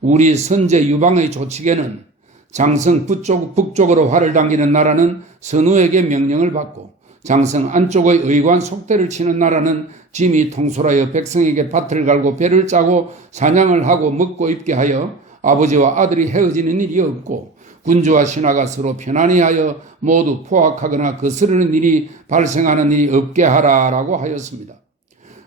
우리 선제 유방의 조칙에는 장성 북쪽으로 활을 당기는 나라는 선우에게 명령을 받고 장성 안쪽의 의관 속대를 치는 나라는 짐이 통솔하여 백성에게 밭을 갈고 배를 짜고 사냥을 하고 먹고 입게 하여 아버지와 아들이 헤어지는 일이 없고 군주와 신하가 서로 편안히 하여 모두 포악하거나 거스르는 일이 발생하는 일이 없게 하라라고 하였습니다.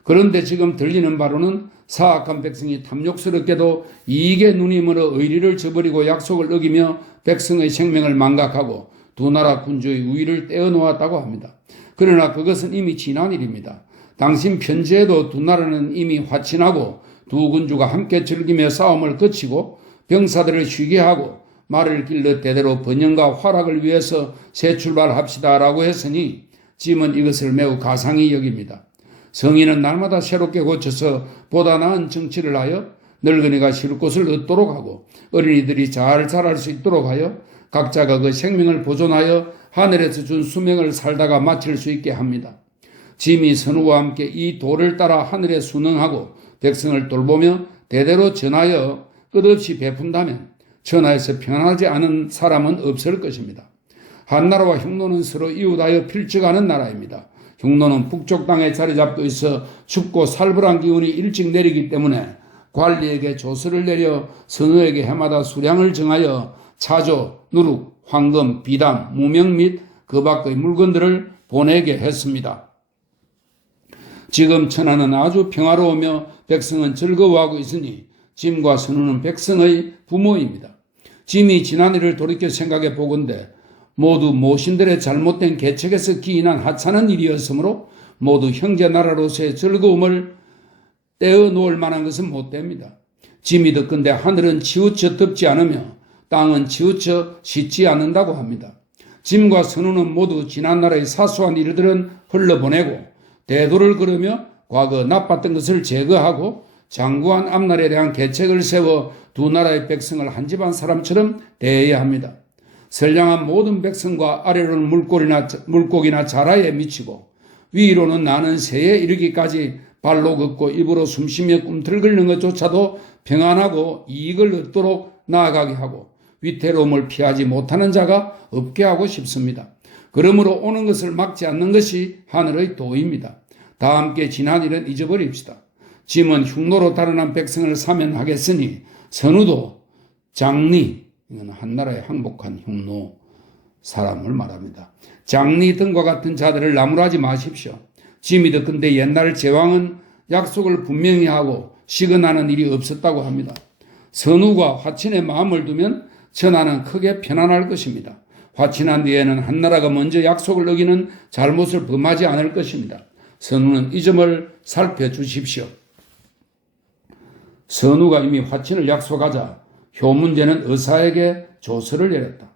그런데 지금 들리는 바로는 사악한 백성이 탐욕스럽게도 이익에 눈이 멀어 의리를 저버리고 약속을 어기며 백성의 생명을 망각하고 두 나라 군주의 우위를 떼어놓았다고 합니다. 그러나 그것은 이미 지난 일입니다. 당신 편지에도 두 나라는 이미 화친하고 두 군주가 함께 즐기며 싸움을 거치고 병사들을 쉬게 하고 말을 길러 대대로 번영과 활락을 위해서 새 출발합시다라고 했으니 짐은 이것을 매우 가상히 여깁니다. 성인은 날마다 새롭게 고쳐서 보다 나은 정치를 하여 늙은이가 쉴 곳을 얻도록 하고 어린이들이 잘 자랄 수 있도록 하여 각자가 그 생명을 보존하여 하늘에서 준 수명을 살다가 마칠 수 있게 합니다. 짐이 선우와 함께 이 도를 따라 하늘에 순응하고 백성을 돌보며 대대로 전하여 끝없이 베푼다면 천하에서 평안하지 않은 사람은 없을 것입니다. 한나라와 흉노는 서로 이웃하여 필적하는 나라입니다. 흉노는 북쪽 땅에 자리 잡고 있어 춥고 살벌한 기운이 일찍 내리기 때문에 관리에게 조서를 내려 선우에게 해마다 수량을 정하여 차조, 누룩, 황금, 비담, 무명 및 그 밖의 물건들을 보내게 했습니다. 지금 천하는 아주 평화로우며 백성은 즐거워하고 있으니 짐과 선우는 백성의 부모입니다. 짐이 지난 일을 돌이켜 생각해 보건대 모두 모신들의 잘못된 계책에서 기인한 하찮은 일이었으므로 모두 형제 나라로서의 즐거움을 떼어놓을 만한 것은 못됩니다. 짐이 듣건대 하늘은 치우쳐 덮지 않으며 땅은 치우쳐 씻지 않는다고 합니다. 짐과 선우는 모두 지난 나라의 사소한 일들은 흘러보내고 대도를 걸으며 과거 나빴던 것을 제거하고 장구한 앞날에 대한 계책을 세워 두 나라의 백성을 한 집안 사람처럼 대해야 합니다. 선량한 모든 백성과 아래로는 물고기나 자라에 미치고 위로는 나는 새에 이르기까지 발로 걷고 입으로 숨쉬며 꿈틀 끓는 것조차도 평안하고 이익을 얻도록 나아가게 하고 위태로움을 피하지 못하는 자가 없게 하고 싶습니다. 그러므로 오는 것을 막지 않는 것이 하늘의 도입니다. 다 함께 지난 일은 잊어버립시다. 짐은 흉노로 달아난 백성을 사면하겠으니 선우도 장리, 이건 한나라의 항복한 흉노 사람을 말합니다. 장리 등과 같은 자들을 나무라지 마십시오. 짐이 듣건대 옛날 제왕은 약속을 분명히 하고 시건하는 일이 없었다고 합니다. 선우가 화친에 마음을 두면 전하는 크게 편안할 것입니다. 화친한 뒤에는 한나라가 먼저 약속을 어기는 잘못을 범하지 않을 것입니다. 선우는 이 점을 살펴주십시오. 선우가 이미 화친을 약속하자 효문제는 의사에게 조서를 내렸다.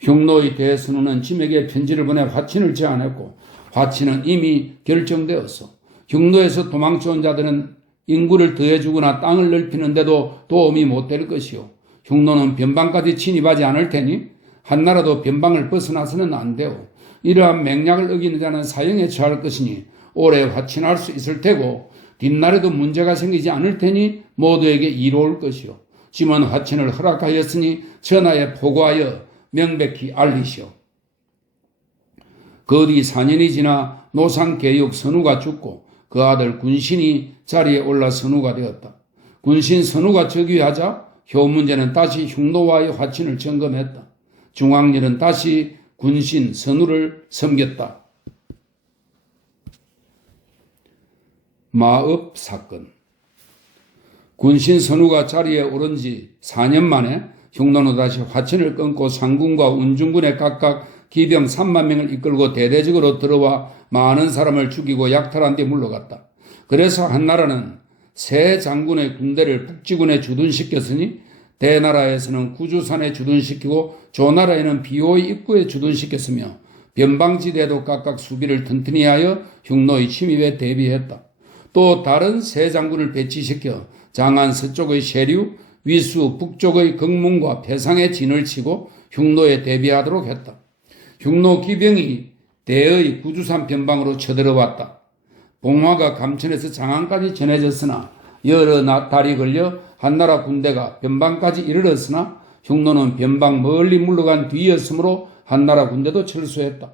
흉노의 대선우는 짐에게 편지를 보내 화친을 제안했고 화친은 이미 결정되었어. 흉노에서 도망쳐온 자들은 인구를 더해주거나 땅을 넓히는데도 도움이 못 될 것이요. 흉노는 변방까지 침입하지 않을 테니 한나라도 변방을 벗어나서는 안 되오. 이러한 맹약을 어기는 자는 사형에 처할 것이니 오래 화친할 수 있을 테고 뒷날에도 문제가 생기지 않을 테니 모두에게 이로울 것이요. 짐은 화친을 허락하였으니 전하에 보고하여 명백히 알리시오. 그 뒤 4년이 지나 노상개육 선우가 죽고 그 아들 군신이 자리에 올라 선우가 되었다. 군신 선우가 즉위하자 효문제는 다시 흉노와의 화친을 점검했다. 중앙일은 다시 군신 선우를 섬겼다. 마읍 사건. 군신 선우가 자리에 오른 지 4년 만에 흉노는 다시 화친을 끊고 상군과 운중군에 각각 기병 3만 명을 이끌고 대대적으로 들어와 많은 사람을 죽이고 약탈한 뒤 물러갔다. 그래서 한나라는 세 장군의 군대를 북지군에 주둔시켰으니 대나라에서는 구주산에 주둔시키고 조나라에는 비호의 입구에 주둔시켰으며 변방지대도 각각 수비를 튼튼히 하여 흉노의 침입에 대비했다. 또 다른 세 장군을 배치시켜 장안 서쪽의 세류, 위수 북쪽의 극문과 패상에 진을 치고 흉노에 대비하도록 했다. 흉노 기병이 대의 구주산 변방으로 쳐들어왔다. 봉화가 감천에서 장안까지 전해졌으나 여러 달이 걸려 한나라 군대가 변방까지 이르렀으나 흉노는 변방 멀리 물러간 뒤였으므로 한나라 군대도 철수했다.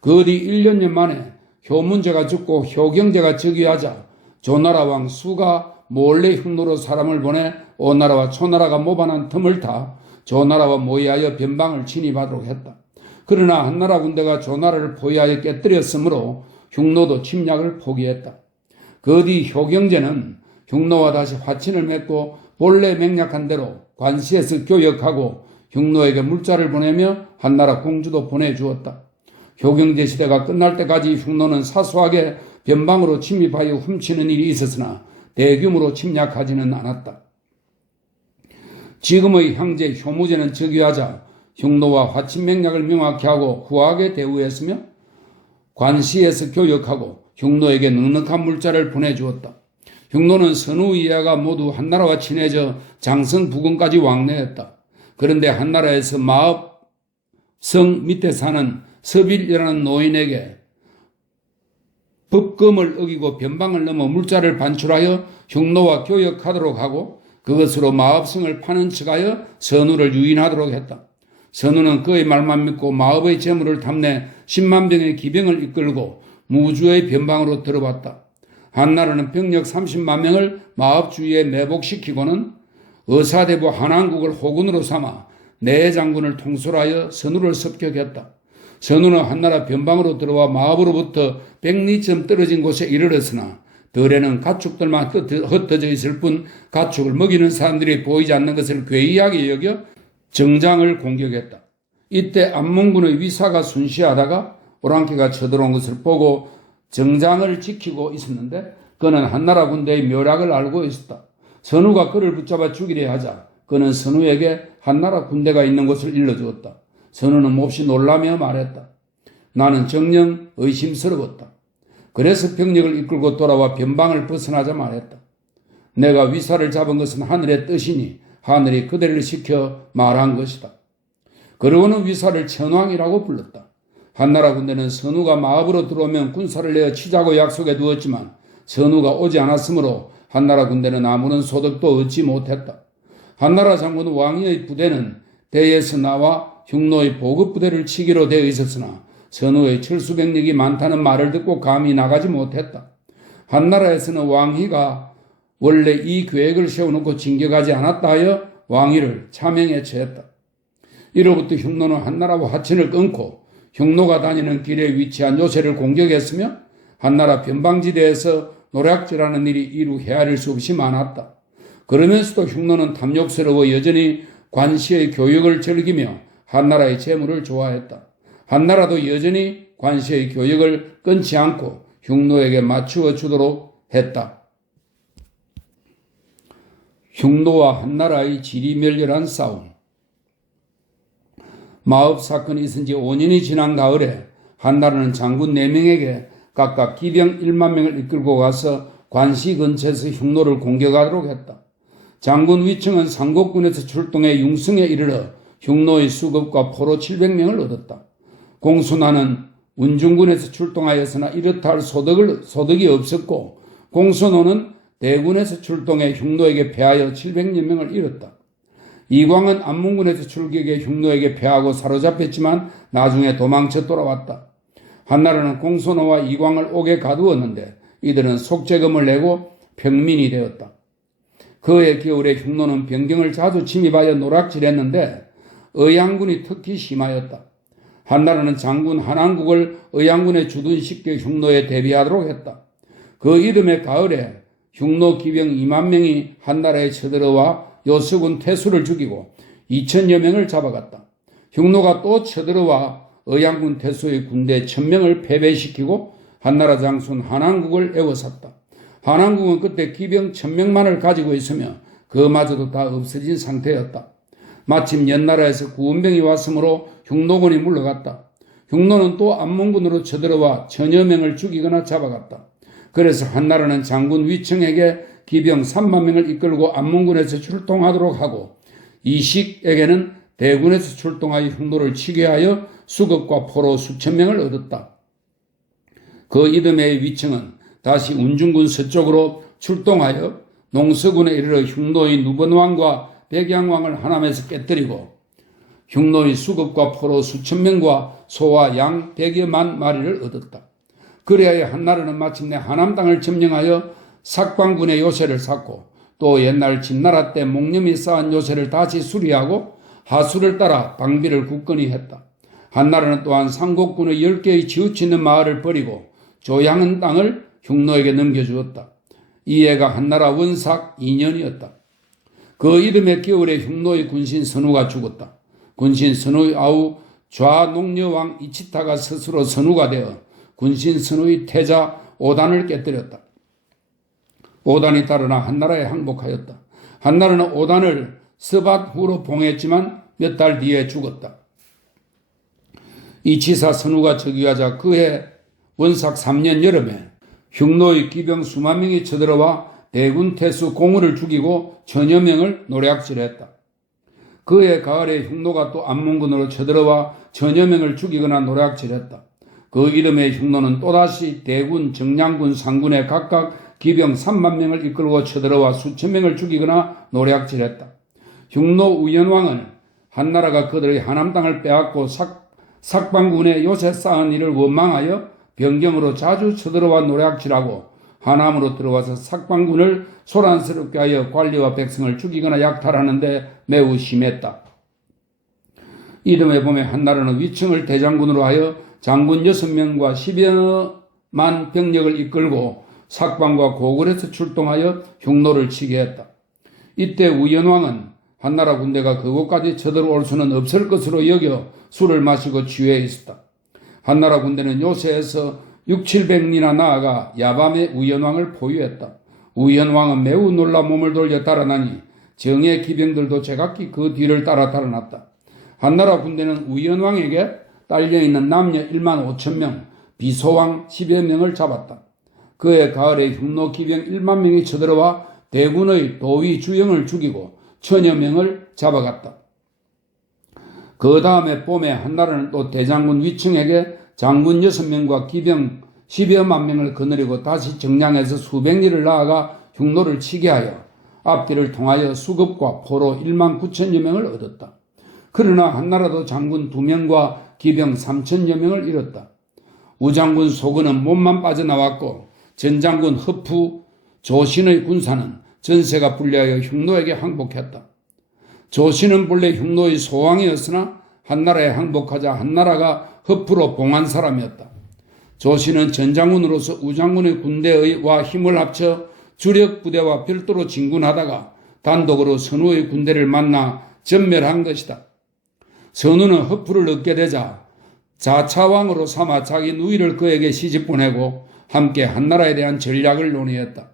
그 뒤 1년여 만에 효문제가 죽고 효경제가 즉위하자 조나라 왕 수가 몰래 흉노로 사람을 보내 오나라와 초나라가 모반한 틈을 타 조나라와 모의하여 변방을 진입하도록 했다. 그러나 한나라 군대가 조나라를 포위하여 깨뜨렸으므로 흉노도 침략을 포기했다. 그 뒤 효경제는 흉노와 다시 화친을 맺고 본래 맹약한 대로 관시에서 교역하고 흉노에게 물자를 보내며 한나라 공주도 보내주었다. 효경제 시대가 끝날 때까지 흉노는 사소하게 변방으로 침입하여 훔치는 일이 있었으나 대규모로 침략하지는 않았다. 지금의 형제 효무제는 즉위하자 흉노와 화친 맹약을 명확히 하고 후하게 대우했으며 관시에서 교역하고 흉노에게 넉넉한 물자를 보내주었다. 흉노는 선우 이하가 모두 한나라와 친해져 장성 부근까지 왕래했다. 그런데 한나라에서 마읍 성 밑에 사는 서빌이라는 노인에게 법검을 어기고 변방을 넘어 물자를 반출하여 흉노와 교역하도록 하고 그것으로 마읍성을 파는 척하여 선우를 유인하도록 했다. 선우는 그의 말만 믿고 마읍의 재물을 탐내 10만 병의 기병을 이끌고 무주의 변방으로 들어왔다. 한나라는 병력 30만 명을 마읍 주위에 매복시키고는 의사대부 한왕국을 호군으로 삼아 네 장군을 통솔하여 선우를 습격했다. 선우는 한나라 변방으로 들어와 마읍으로부터 100리쯤 떨어진 곳에 이르렀으나 덜에는 가축들만 흩어져 있을 뿐 가축을 먹이는 사람들이 보이지 않는 것을 괴이하게 여겨 정장을 공격했다. 이때 안문군의 위사가 순시하다가 오랑캐가 쳐들어온 것을 보고 정장을 지키고 있었는데 그는 한나라 군대의 묘락을 알고 있었다. 선우가 그를 붙잡아 죽이려 하자 그는 선우에게 한나라 군대가 있는 곳을 일러주었다. 선우는 몹시 놀라며 말했다. 나는 정녕 의심스러웠다. 그래서 병력을 이끌고 돌아와 변방을 벗어나자 말했다. 내가 위사를 잡은 것은 하늘의 뜻이니 하늘이 그대를 시켜 말한 것이다. 그러고는 위사를 천왕이라고 불렀다. 한나라 군대는 선우가 마읍으로 들어오면 군사를 내어 치자고 약속해 두었지만 선우가 오지 않았으므로 한나라 군대는 아무런 소득도 얻지 못했다. 한나라 장군 왕위의 부대는 대에서 나와 흉노의 보급부대를 치기로 되어 있었으나 선우의 철수병력이 많다는 말을 듣고 감히 나가지 못했다. 한나라에서는 왕희가 원래 이 계획을 세워놓고 진격하지 않았다 하여 왕위를 차명에 처했다. 이로부터 흉노는 한나라와 화친을 끊고 흉노가 다니는 길에 위치한 요새를 공격했으며 한나라 변방지대에서 노략질하는 일이 이루 헤아릴 수 없이 많았다. 그러면서도 흉노는 탐욕스러워 여전히 관시의 교육을 즐기며 한나라의 재물을 좋아했다. 한나라도 여전히 관시의 교육을 끊지 않고 흉노에게 맞추어 주도록 했다. 흉노와 한나라의 지리멸렬한 싸움. 마업 사건이 있은 지 5년이 지난 가을에 한나라는 장군 4명에게 각각 기병 1만 명을 이끌고 가서 관시 근처에서 흉노를 공격하도록 했다. 장군 위청은 상곡군에서 출동해 융성에 이르러 흉노의 수급과 포로 700명을 얻었다. 공순하는 운중군에서 출동하였으나 이렇다 할 소득이 없었고 공순호는 대군에서 출동해 흉노에게 패하여 700여 명을 잃었다. 이광은 안문군에서 출격해 흉노에게 패하고 사로잡혔지만 나중에 도망쳐 돌아왔다. 한나라는 공순호와 이광을 옥에 가두었는데 이들은 속죄금을 내고 평민이 되었다. 그해 겨울에 흉노는 변경을 자주 침입하여 노략질했는데 의양군이 특히 심하였다. 한나라는 장군 한항국을 의양군에 주둔시켜 흉노에 대비하도록 했다. 그 이듬해 가을에 흉노 기병 2만 명이 한나라에 쳐들어와 요수군 태수를 죽이고 2천여 명을 잡아갔다. 흉노가 또 쳐들어와 의양군 태수의 군대 1000명을 패배시키고 한나라 장군 한항국을 에워쌌다. 한항국은 그때 기병 1000명만을 가지고 있으며 그마저도 다 없어진 상태였다. 마침 연나라에서 구원병이 왔으므로 흉노군이 물러갔다. 흉노는 또 안문군으로 쳐들어와 1000여 명을 죽이거나 잡아갔다. 그래서 한나라는 장군 위청에게 기병 3만 명을 이끌고 안문군에서 출동하도록 하고 이식에게는 대군에서 출동하여 흉노를 치게 하여 수급과 포로 수천 명을 얻었다. 그 이듬해의 위청은 다시 운중군 서쪽으로 출동하여 농서군에 이르러 흉노의 누번왕과 백양왕을 하남에서 깨뜨리고 흉노의 수급과 포로 수천 명과 소와 양 100여만 마리를 얻었다. 그래야 한나라는 마침내 하남 땅을 점령하여 삭방군의 요새를 쌓고 또 옛날 진나라 때 목념이 쌓은 요새를 다시 수리하고 하수를 따라 방비를 굳건히 했다. 한나라는 또한 상곡군의 10개의 지우치는 마을을 버리고 조양은 땅을 흉노에게 넘겨주었다. 이 해가 한나라 원삭 2년이었다. 그 이듬해 겨울에 흉노의 군신 선우가 죽었다. 군신 선우의 아우 좌농녀왕 이치타가 스스로 선우가 되어 군신 선우의 태자 오단을 깨뜨렸다. 오단이 따르나 한나라에 항복하였다. 한나라는 오단을 서밭후로 봉했지만 몇 달 뒤에 죽었다. 이치사 선우가 즉위하자 그해 원삭 3년 여름에 흉노의 기병 수만 명이 쳐들어와 대군 태수 공우를 죽이고 1000여 명을 노략질했다. 그해 가을에 흉노가 또 안문군으로 쳐들어와 1000여 명을 죽이거나 노략질했다. 그 이듬해 흉노는 또다시 대군, 정량군, 상군에 각각 기병 3만 명을 이끌고 쳐들어와 수천 명을 죽이거나 노략질했다. 흉노 우연왕은 한나라가 그들의 하남 땅을 빼앗고 삭방군에 요새 쌓은 일을 원망하여 변경으로 자주 쳐들어와 노략질하고 하남으로 들어와서 삭방군을 소란스럽게 하여 관리와 백성을 죽이거나 약탈하는데 매우 심했다. 이듬해 봄에 한나라는 위청을 대장군으로 하여 장군 6명과 10여만 병력을 이끌고 삭방과 고굴에서 출동하여 흉노를 치게 했다. 이때 우연왕은 한나라 군대가 그곳까지 쳐들어올 수는 없을 것으로 여겨 술을 마시고 취해 있었다. 한나라 군대는 요새에서 600~700리나 나아가 야밤에 우연왕을 포위했다. 우연왕은 매우 놀라 몸을 돌려 달아나니 정예 기병들도 제각기 그 뒤를 따라 달아났다. 한나라 군대는 우연왕에게 딸려있는 남녀 15,000명, 비소왕 10여 명을 잡았다. 그해 가을에 흉노 기병 1만 명이 쳐들어와 대군의 도위 주영을 죽이고 1000여 명을 잡아갔다. 그 다음에 봄에 한나라는 또 대장군 위청에게 장군 6명과 기병 10여만 명을 거느리고 다시 정량에서 수백리를 나아가 흉노를 치게 하여 앞길을 통하여 수급과 포로 19,000여 명을 얻었다. 그러나 한나라도 장군 2명과 기병 3,000여 명을 잃었다. 우장군 소근은 몸만 빠져나왔고 전장군 허프, 조신의 군사는 전세가 불리하여 흉노에게 항복했다. 조신은 본래 흉노의 소왕이었으나 한나라에 항복하자 한나라가 허프로 봉한 사람이었다. 조신은 전장군으로서 우장군의 군대와 힘을 합쳐 주력 부대와 별도로 진군하다가 단독으로 선우의 군대를 만나 전멸한 것이다. 선우는 허프를 얻게 되자 자차왕으로 삼아 자기 누이를 그에게 시집 보내고 함께 한나라에 대한 전략을 논의했다.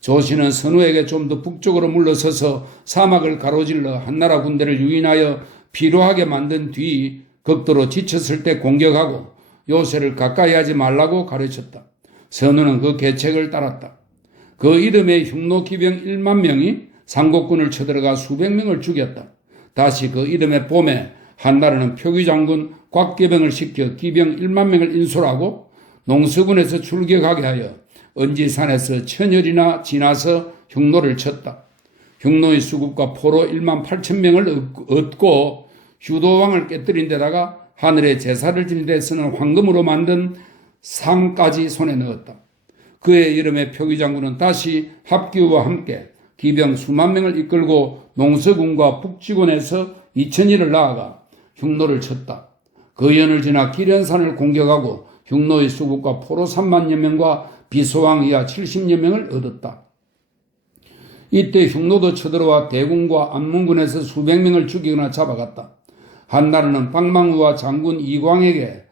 조신은 선우에게 좀 더 북쪽으로 물러서서 사막을 가로질러 한나라 군대를 유인하여 피로하게 만든 뒤 극도로 지쳤을 때 공격하고 요새를 가까이 하지 말라고 가르쳤다. 선우는 그 계책을 따랐다. 그 이듬해 흉노 기병 1만 명이 상곡군을 쳐들어가 수백 명을 죽였다. 다시 그 이듬해 봄에 한나라는 표기장군 곽계병을 시켜 기병 1만 명을 인솔하고 농서군에서 출격하게 하여 언지산에서 천여리나 지나서 흉노를 쳤다. 흉노의 수급과 포로 1만 8천 명을 얻고 휴도왕을 깨뜨린 데다가 하늘에 제사를 지닌 데 쓰는 황금으로 만든 상까지 손에 넣었다. 그해 여름에 표기장군은 다시 합기와 함께 기병 수만 명을 이끌고 농서군과 북지군에서 이천리를 나아가 흉노를 쳤다. 그 연을 지나 기련산을 공격하고 흉노의 수국과 포로 3만여 명과 비소왕 이하 70여 명을 얻었다. 이때 흉노도 쳐들어와 대군과 안문군에서 수백 명을 죽이거나 잡아갔다. 한나라는 박망우와 장군 이광에게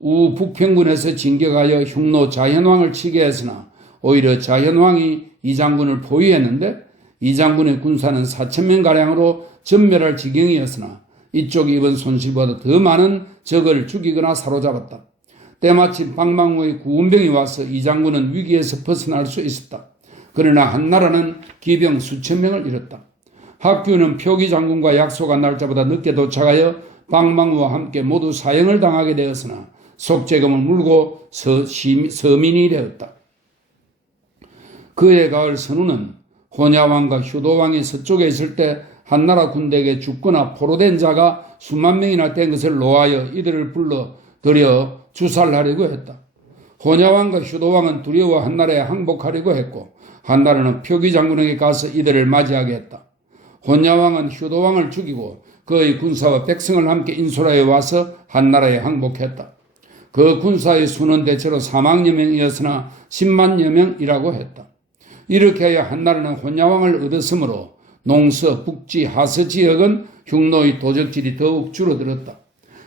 우북평군에서 진격하여 흉노 자현왕을 치게 했으나 오히려 자현왕이 이 장군을 포위했는데 이 장군의 군사는 4,000명가량으로 전멸할 지경이었으나 이쪽이 입은 손실보다 더 많은 적을 죽이거나 사로잡았다. 때마침 박망우의 구운병이 와서 이 장군은 위기에서 벗어날 수 있었다. 그러나 한나라는 기병 수천 명을 잃었다. 학규는 표기 장군과 약속한 날짜보다 늦게 도착하여 박망우와 함께 모두 사형을 당하게 되었으나 속죄금을 물고 서민이 되었다. 그해 가을 선우는 혼야왕과 휴도왕이 서쪽에 있을 때 한나라 군대에게 죽거나 포로된 자가 수만 명이나 된 것을 노하여 이들을 불러 들여 주살하려고 했다. 혼야왕과 휴도왕은 두려워 한나라에 항복하려고 했고 한나라는 표기 장군에게 가서 이들을 맞이하게 했다. 혼야왕은 휴도왕을 죽이고 그의 군사와 백성을 함께 인솔하여 와서 한나라에 항복했다. 그 군사의 수는 대체로 4만여 명이었으나 10만여 명이라고 했다. 이렇게 하여 한나라는 혼야왕을 얻었으므로 농서, 북지, 하서 지역은 흉노의 도적질이 더욱 줄어들었다.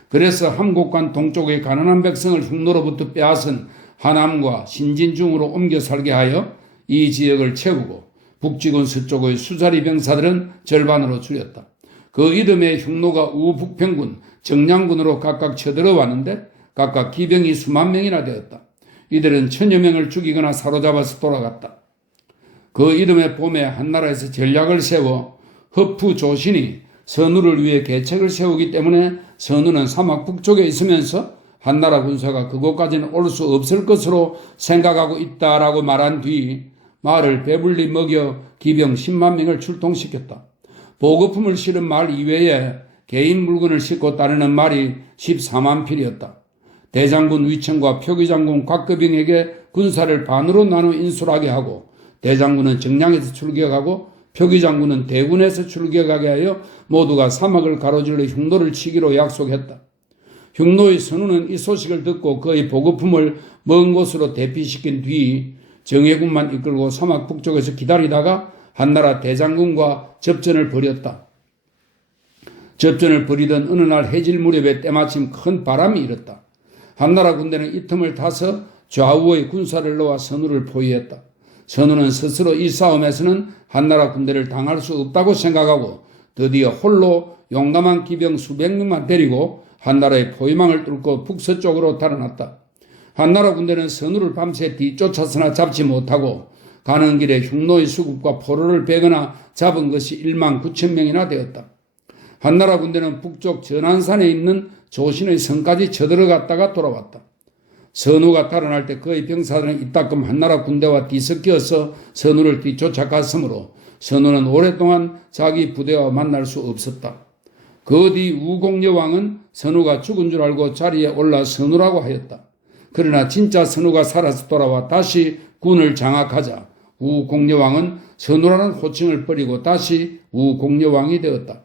그래서 함곡관 동쪽의 가난한 백성을 흉노로부터 빼앗은 하남과 신진중으로 옮겨 살게 하여 이 지역을 채우고 북지군 서쪽의 수자리 병사들은 절반으로 줄였다. 그 이듬해 흉노가 우북평군, 정량군으로 각각 쳐들어왔는데 각각 기병이 수만 명이나 되었다. 이들은 천여 명을 죽이거나 사로잡아서 돌아갔다. 그 이듬해 봄에 한나라에서 전략을 세워 허프 조신이 선우를 위해 계책을 세우기 때문에 선우는 사막 북쪽에 있으면서 한나라 군사가 그곳까지는 올 수 없을 것으로 생각하고 있다라고 말한 뒤 말을 배불리 먹여 기병 10만 명을 출동시켰다. 보급품을 실은 말 이외에 개인 물건을 싣고 따르는 말이 14만 필이었다. 대장군 위청과 표기장군 곽급영에게 군사를 반으로 나눠 인솔하게 하고 대장군은 정량에서 출격하고 표기장군은 대군에서 출격하게 하여 모두가 사막을 가로질러 흉노를 치기로 약속했다. 흉노의 선우는 이 소식을 듣고 그의 보급품을 먼 곳으로 대피시킨 뒤 정예군만 이끌고 사막 북쪽에서 기다리다가 한나라 대장군과 접전을 벌였다. 접전을 벌이던 어느 날 해질 무렵에 때마침 큰 바람이 일었다. 한나라 군대는 이 틈을 타서 좌우의 군사를 놓아 선우를 포위했다. 선우는 스스로 이 싸움에서는 한나라 군대를 당할 수 없다고 생각하고 드디어 홀로 용감한 기병 수백 명만 데리고 한나라의 포위망을 뚫고 북서쪽으로 달아났다. 한나라 군대는 선우를 밤새 뒤쫓았으나 잡지 못하고 가는 길에 흉노의 수급과 포로를 베거나 잡은 것이 1만 9천 명이나 되었다. 한나라 군대는 북쪽 전안산에 있는 조신의 성까지 쳐들어갔다가 돌아왔다. 선우가 달아날 때 그의 병사들은 이따금 한나라 군대와 뒤섞여서 선우를 뒤쫓아갔으므로 선우는 오랫동안 자기 부대와 만날 수 없었다. 그 뒤 우공여왕은 선우가 죽은 줄 알고 자리에 올라 선우라고 하였다. 그러나 진짜 선우가 살아서 돌아와 다시 군을 장악하자 우공여왕은 선우라는 호칭을 버리고 다시 우공여왕이 되었다.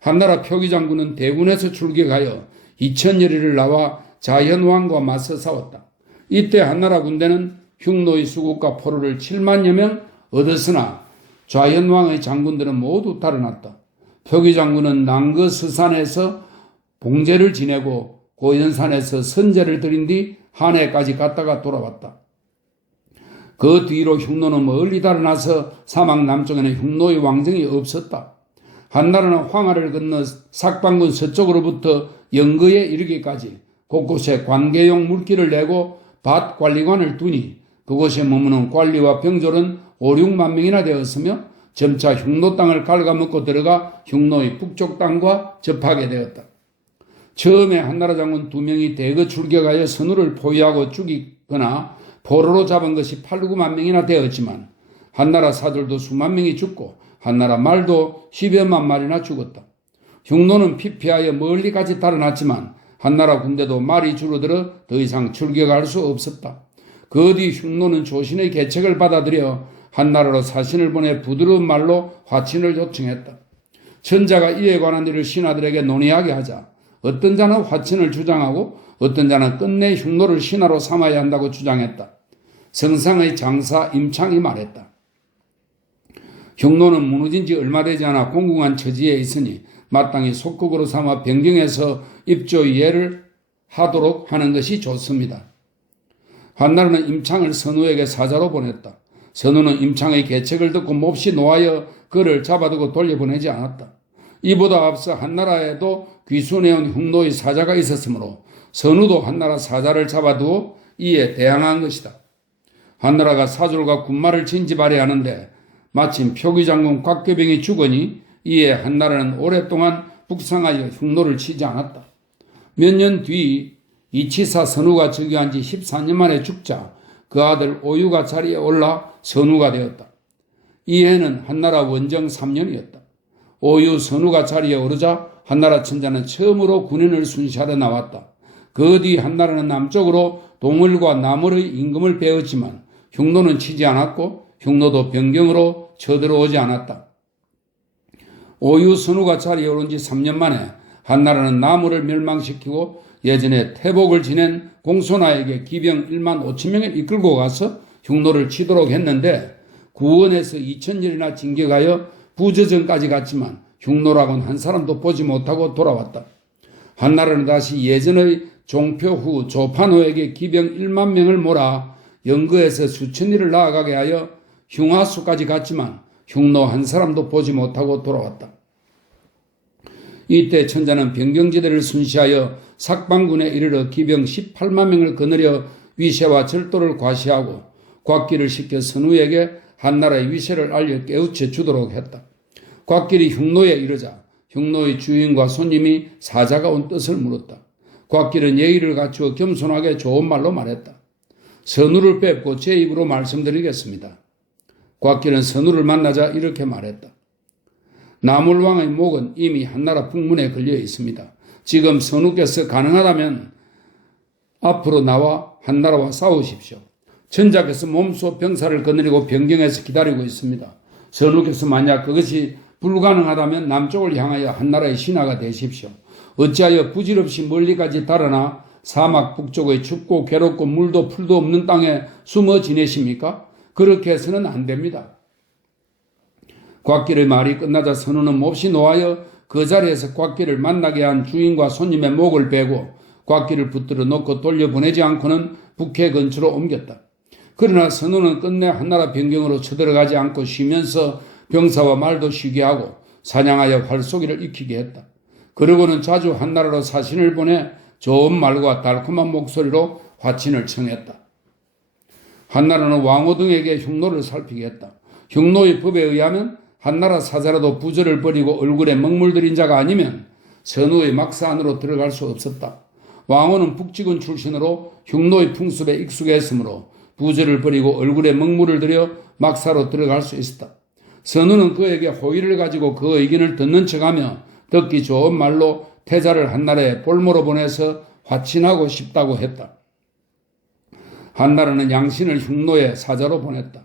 한나라 표기장군은 대군에서 출격하여 이천여리를 나와 자현왕과 맞서 싸웠다. 이때 한나라 군대는 흉노의 수국과 포로를 7만여 명 얻었으나 좌현왕의 장군들은 모두 달아났다. 표기 장군은 남거스산에서 봉제를 지내고 고연산에서 선제를 드린 뒤 한해까지 갔다가 돌아왔다. 그 뒤로 흉노는 멀리 달아나서 사막 남쪽에는 흉노의 왕정이 없었다. 한나라는 황하를 건너 삭방군 서쪽으로부터 영거에 이르기까지 곳곳에 관계용 물길을 내고 밭 관리관을 두니 그곳에 머무는 관리와 병졸은 5, 6만 명이나 되었으며 점차 흉노 땅을 갉아먹고 들어가 흉노의 북쪽 땅과 접하게 되었다. 처음에 한나라 장군 2명이 대거 출격하여 선우를 포위하고 죽이거나 포로로 잡은 것이 8, 9만 명이나 되었지만 한나라 사들도 수만 명이 죽고 한나라 말도 10여만 마리나 죽었다. 흉노는 피피하여 멀리까지 달아났지만 한나라 군대도 말이 줄어들어 더 이상 출격할 수 없었다. 그 뒤 흉노는 조신의 계책을 받아들여 한나라로 사신을 보내 부드러운 말로 화친을 요청했다. 천자가 이에 관한 일을 신하들에게 논의하게 하자 어떤 자는 화친을 주장하고 어떤 자는 끝내 흉노를 신하로 삼아야 한다고 주장했다. 성상의 장사 임창이 말했다. 흉노는 무너진 지 얼마 되지 않아 공공한 처지에 있으니 마땅히 속국으로 삼아 변경해서 입조이해를 하도록 하는 것이 좋습니다. 한나라는 임창을 선우에게 사자로 보냈다. 선우는 임창의 계책을 듣고 몹시 노하여 그를 잡아두고 돌려보내지 않았다. 이보다 앞서 한나라에도 귀순해온 흉노의 사자가 있었으므로 선우도 한나라 사자를 잡아두어 이에 대항한 것이다. 한나라가 사졸과 군마를 진집하려 하는데 마침 표기장군 곽교병이 죽으니 이에 한나라는 오랫동안 북상하여 흉노를 치지 않았다. 몇 년 뒤 이치사 선우가 즉위한 지 14년 만에 죽자 그 아들 오유가 자리에 올라 선우가 되었다. 이 해는 한나라 원정 3년이었다. 오유 선우가 자리에 오르자 한나라 천자는 처음으로 군인을 순시하러 나왔다. 그 뒤 한나라는 남쪽으로 동을과 남을의 임금을 베었지만 흉노는 치지 않았고 흉노도 변경으로 쳐들어오지 않았다. 오유 선우가 자리에 오른 지 3년 만에 한나라는 남을을 멸망시키고 예전에 태복을 지낸 공손하에게 기병 1만 5천 명을 이끌고 가서 흉노를 치도록 했는데 구원에서 2천년이나 진격하여 부저전까지 갔지만 흉노라고는 한 사람도 보지 못하고 돌아왔다. 한나라는 다시 예전의 종표후 조판호에게 기병 1만 명을 몰아 영거에서 수천 리를 나아가게 하여 흉하수까지 갔지만 흉노 한 사람도 보지 못하고 돌아왔다. 이때 천자는 변경지대를 순시하여 삭방군에 이르러 기병 18만 명을 거느려 위세와 절도를 과시하고 곽길을 시켜 선우에게 한나라의 위세를 알려 깨우쳐 주도록 했다. 곽길이 흉노에 이르자 흉노의 주인과 손님이 사자가 온 뜻을 물었다. 곽길은 예의를 갖추어 겸손하게 좋은 말로 말했다. 선우를 뵙고 제 입으로 말씀드리겠습니다. 곽길은 선우를 만나자 이렇게 말했다. 나물왕의 목은 이미 한나라 북문에 걸려 있습니다. 지금 선우께서 가능하다면 앞으로 나와 한나라와 싸우십시오. 천자께서 몸소 병사를 거느리고 변경해서 기다리고 있습니다. 선우께서 만약 그것이 불가능하다면 남쪽을 향하여 한나라의 신하가 되십시오. 어찌하여 부질없이 멀리까지 달아나 사막 북쪽의 춥고 괴롭고 물도 풀도 없는 땅에 숨어 지내십니까? 그렇게 해서는 안 됩니다. 곽길의 말이 끝나자 선우는 몹시 노하여 그 자리에서 곽길을 만나게 한 주인과 손님의 목을 베고 곽길을 붙들어 놓고 돌려보내지 않고는 북해 근처로 옮겼다. 그러나 선우는 끝내 한나라 변경으로 쳐들어가지 않고 쉬면서 병사와 말도 쉬게 하고 사냥하여 활쏘기를 익히게 했다. 그러고는 자주 한나라로 사신을 보내 좋은 말과 달콤한 목소리로 화친을 청했다. 한나라는 왕후 등에게 흉노를 살피게 했다. 흉노의 법에 의하면 한나라 사자라도 부절을 버리고 얼굴에 먹물들인 자가 아니면 선우의 막사 안으로 들어갈 수 없었다. 왕후는 북직군 출신으로 흉노의 풍습에 익숙했으므로 부절을 버리고 얼굴에 먹물을 들여 막사로 들어갈 수 있었다. 선우는 그에게 호의를 가지고 그 의견을 듣는 척하며 듣기 좋은 말로 태자를 한나라에 볼모로 보내서 화친하고 싶다고 했다. 한나라는 양신을 흉노에 사자로 보냈다.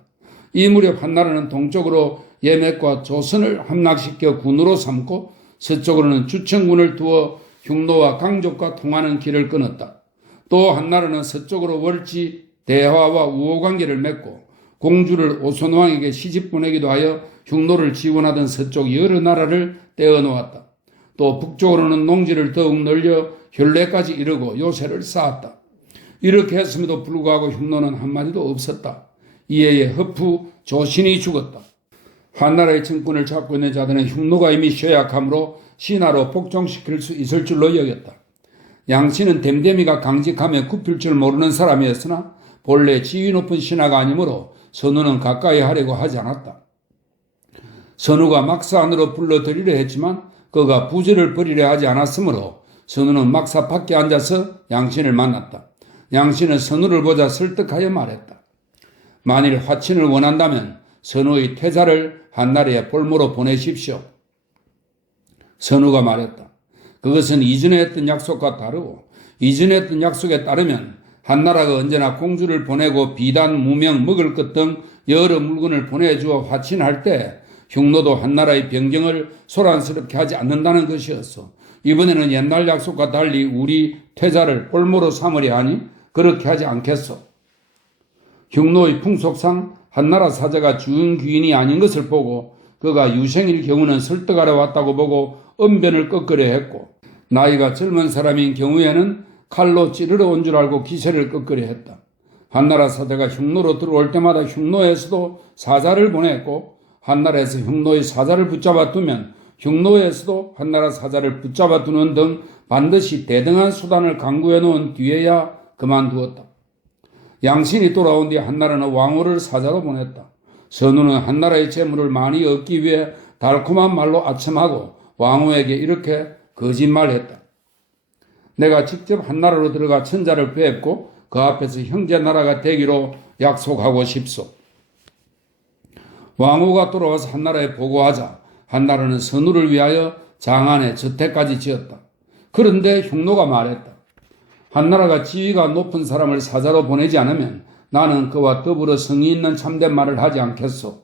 이 무렵 한나라는 동쪽으로 예맥과 조선을 함락시켜 군으로 삼고 서쪽으로는 주천군을 두어 흉노와 강족과 통하는 길을 끊었다. 또 한나라는 서쪽으로 월지, 대화와 우호관계를 맺고 공주를 오손왕에게 시집 보내기도 하여 흉노를 지원하던 서쪽 여러 나라를 떼어놓았다. 또 북쪽으로는 농지를 더욱 늘려 혈례까지 이르고 요새를 쌓았다. 이렇게 했음에도 불구하고 흉노는 한마디도 없었다. 이에 허프 조신이 죽었다. 한나라의 정권을 잡고 있는 자들은 흉노가 이미 쇠약하므로 신하로 복종시킬 수 있을 줄로 여겼다. 양씨는 댐댐이가 강직하며 굽힐 줄 모르는 사람이었으나 본래 지위 높은 신하가 아니므로 선우는 가까이 하려고 하지 않았다. 선우가 막사 안으로 불러들이려 했지만 그가 부지를 버리려 하지 않았으므로 선우는 막사 밖에 앉아서 양신을 만났다. 양신은 선우를 보자 설득하여 말했다. 만일 화친을 원한다면 선우의 태자를 한나라에 볼모로 보내십시오. 선우가 말했다. 그것은 이전에 했던 약속과 다르고 이전에 했던 약속에 따르면 한나라가 언제나 공주를 보내고 비단, 무명, 먹을 것 등 여러 물건을 보내주어 화친할 때 흉노도 한나라의 병정을 소란스럽게 하지 않는다는 것이었어. 이번에는 옛날 약속과 달리 우리 태자를 볼모로 삼으려 하니 그렇게 하지 않겠소. 흉노의 풍속상 한나라 사자가 주인귀인이 아닌 것을 보고 그가 유생일 경우는 설득하러 왔다고 보고 언변을 꺾으려 했고 나이가 젊은 사람인 경우에는 칼로 찌르러 온 줄 알고 기세를 꺾으려 했다. 한나라 사자가 흉노로 들어올 때마다 흉노에서도 사자를 보냈고 한나라에서 흉노의 사자를 붙잡아 두면 흉노에서도 한나라 사자를 붙잡아 두는 등 반드시 대등한 수단을 강구해 놓은 뒤에야 그만두었다. 양신이 돌아온 뒤 한나라는 왕후를 사자로 보냈다. 선우는 한나라의 재물을 많이 얻기 위해 달콤한 말로 아첨하고 왕후에게 이렇게 거짓말했다. 내가 직접 한나라로 들어가 천자를 뵙고 그 앞에서 형제 나라가 되기로 약속하고 싶소. 왕후가 돌아와서 한나라에 보고하자 한나라는 선우를 위하여 장안에 저택까지 지었다. 그런데 흉노가 말했다. 한나라가 지위가 높은 사람을 사자로 보내지 않으면 나는 그와 더불어 성의 있는 참된 말을 하지 않겠소.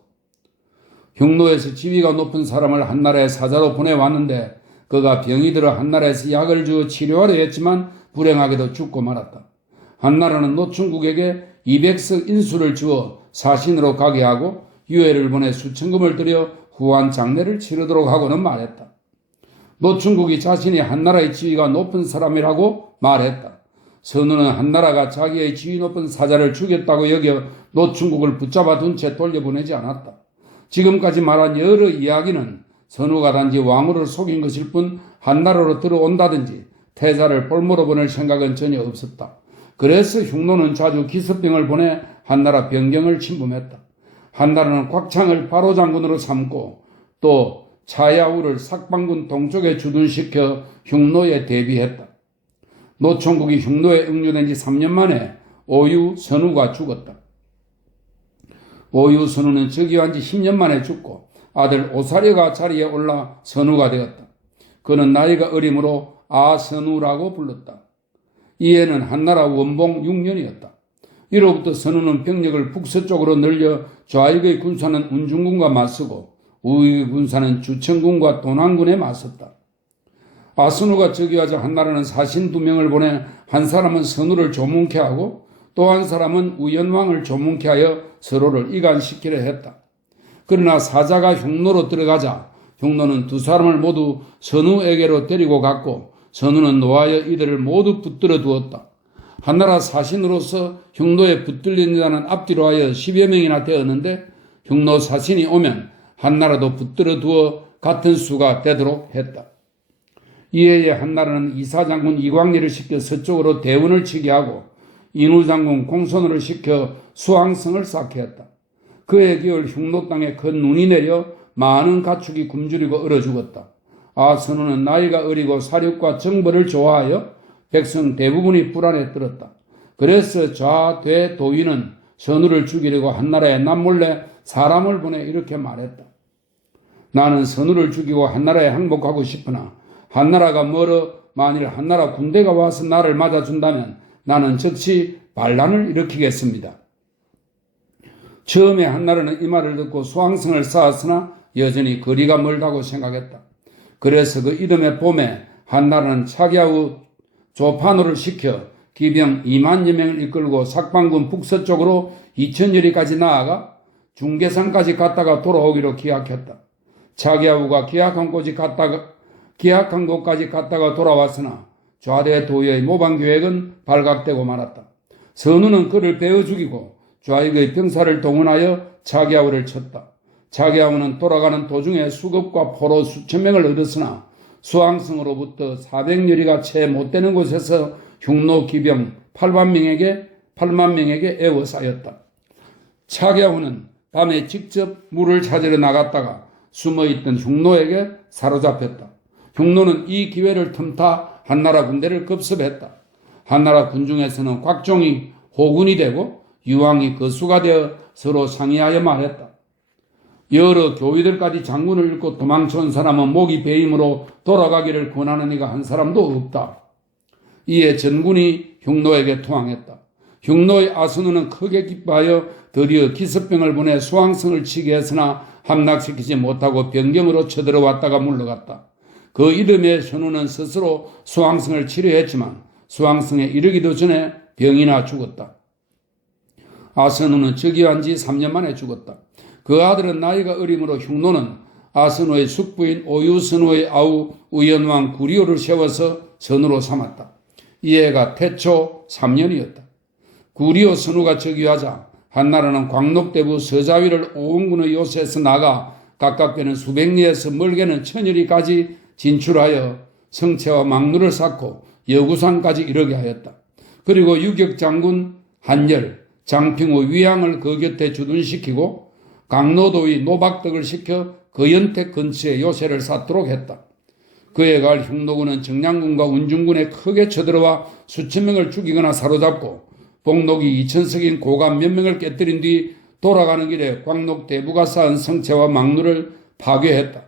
흉노에서 지위가 높은 사람을 한나라에 사자로 보내왔는데 그가 병이 들어 한나라에서 약을 주어 치료하려 했지만 불행하게도 죽고 말았다. 한나라는 노충국에게 200석 인수를 주어 사신으로 가게 하고 유해를 보내 수천금을 들여 후한 장례를 치르도록 하고는 말했다. 노충국이 자신이 한나라의 지위가 높은 사람이라고 말했다. 선우는 한나라가 자기의 지위 높은 사자를 죽였다고 여겨 노충국을 붙잡아 둔 채 돌려보내지 않았다. 지금까지 말한 여러 이야기는 선우가 단지 왕후를 속인 것일 뿐 한나라로 들어온다든지 태자를 볼모로 보낼 생각은 전혀 없었다. 그래서 흉노는 자주 기습병을 보내 한나라 병경을 침범했다. 한나라는 곽창을 바로 장군으로 삼고 또 차야우를 삭방군 동쪽에 주둔시켜 흉노에 대비했다. 노총국이 흉노에 응유된 지 3년 만에 오유 선우가 죽었다. 오유 선우는 즉위한 지 10년 만에 죽고 아들 오사려가 자리에 올라 선우가 되었다. 그는 나이가 어리므로 아선우라고 불렀다. 이해는 한나라 원봉 6년이었다. 이로부터 선우는 병력을 북서쪽으로 늘려 좌익의 군사는 운중군과 맞서고 우익의 군사는 주천군과 도난군에 맞섰다. 아선우가 즉위하자 한나라는 사신 2명을 보내 한 사람은 선우를 조문케 하고 또 한 사람은 우연왕을 조문케 하여 서로를 이간시키려 했다. 그러나 사자가 흉노로 들어가자 흉노는 2사람을 모두 선우에게로 데리고 갔고 선우는 노하여 이들을 모두 붙들어 두었다. 한나라 사신으로서 흉노에 붙들린 자는 앞뒤로 하여 10여 명이나 되었는데 흉노 사신이 오면 한나라도 붙들어 두어 같은 수가 되도록 했다. 이에 한나라는 이사장군 이광리를 시켜 서쪽으로 대운을 치게 하고 인후장군 공손을 시켜 수항성을 쌓게 했다. 그의 기울 흉노 땅에 큰 눈이 내려 많은 가축이 굶주리고 얼어 죽었다. 아선우는 나이가 어리고 사륙과 정벌을 좋아하여 백성 대부분이 불안에 떨었다. 그래서 좌대 도위는 선우를 죽이려고 한나라에 남몰래 사람을 보내 이렇게 말했다. 나는 선우를 죽이고 한나라에 항복하고 싶으나 한나라가 멀어 만일 한나라 군대가 와서 나를 맞아준다면 나는 즉시 반란을 일으키겠습니다. 처음에 한나라는 이 말을 듣고 수항성을 쌓았으나 여전히 거리가 멀다고 생각했다. 그래서 그 이듬해 봄에 한나라는 차기하고 조파노를 시켜 기병 2만여 명을 이끌고 삭방군 북서쪽으로 2000여리까지 나아가 중계산까지 갔다가 돌아오기로 기약했다. 차기야후가 기약한 곳까지 갔다가 돌아왔으나 좌대 도의의 모방 계획은 발각되고 말았다. 선우는 그를 베어 죽이고 좌익의 병사를 동원하여 차기야후를 쳤다. 차기야후는 돌아가는 도중에 수급과 포로 수천 명을 얻었으나 수왕성으로부터 400여리가 채 못되는 곳에서 흉노 기병 8만 명에게 에워싸였다. 차기야후는 밤에 직접 물을 찾으러 나갔다가 숨어있던 흉노에게 사로잡혔다. 흉노는 이 기회를 틈타 한나라 군대를 급습했다. 한나라 군중에서는 곽종이 호군이 되고 유왕이 거수가 되어 서로 상의하여 말했다. 여러 교위들까지 장군을 잃고 도망쳐온 사람은 목이 베임으로 돌아가기를 권하는 이가 한 사람도 없다. 이에 전군이 흉노에게 투항했다. 흉노의 아선우는 크게 기뻐하여 드디어 기습병을 보내 수왕성을 치게 했으나 함락시키지 못하고 변경으로 쳐들어왔다가 물러갔다. 그 이듬해 현우는 스스로 수왕성을 치료했지만 수왕성에 이르기도 전에 병이나 죽었다. 아선우는 즉위한 지 3년 만에 죽었다. 그 아들은 나이가 어리므로 흉노는 아선우의 숙부인 오유선우의 아우 우연왕 구리오를 세워서 선우로 삼았다. 이 해가 태초 3년이었다. 구리오 선우가 즉위하자 한나라는 광록대부 서자위를 오원군의 요새에서 나가 가깝게는 수백리에서 멀게는 천여리까지 진출하여 성체와 망루를 쌓고 여구산까지 이르게 하였다. 그리고 유격장군 한열, 장평우 위양을 그 곁에 주둔시키고 강노도의 노박덕을 시켜 거연택 근처에 요새를 쌓도록 했다. 그에 갈 흉노군은 정량군과 운중군에 크게 쳐들어와 수천 명을 죽이거나 사로잡고 복록이 2000석인 고관 몇 명을 깨뜨린 뒤 돌아가는 길에 광록대부가 쌓은 성체와 망루를 파괴했다.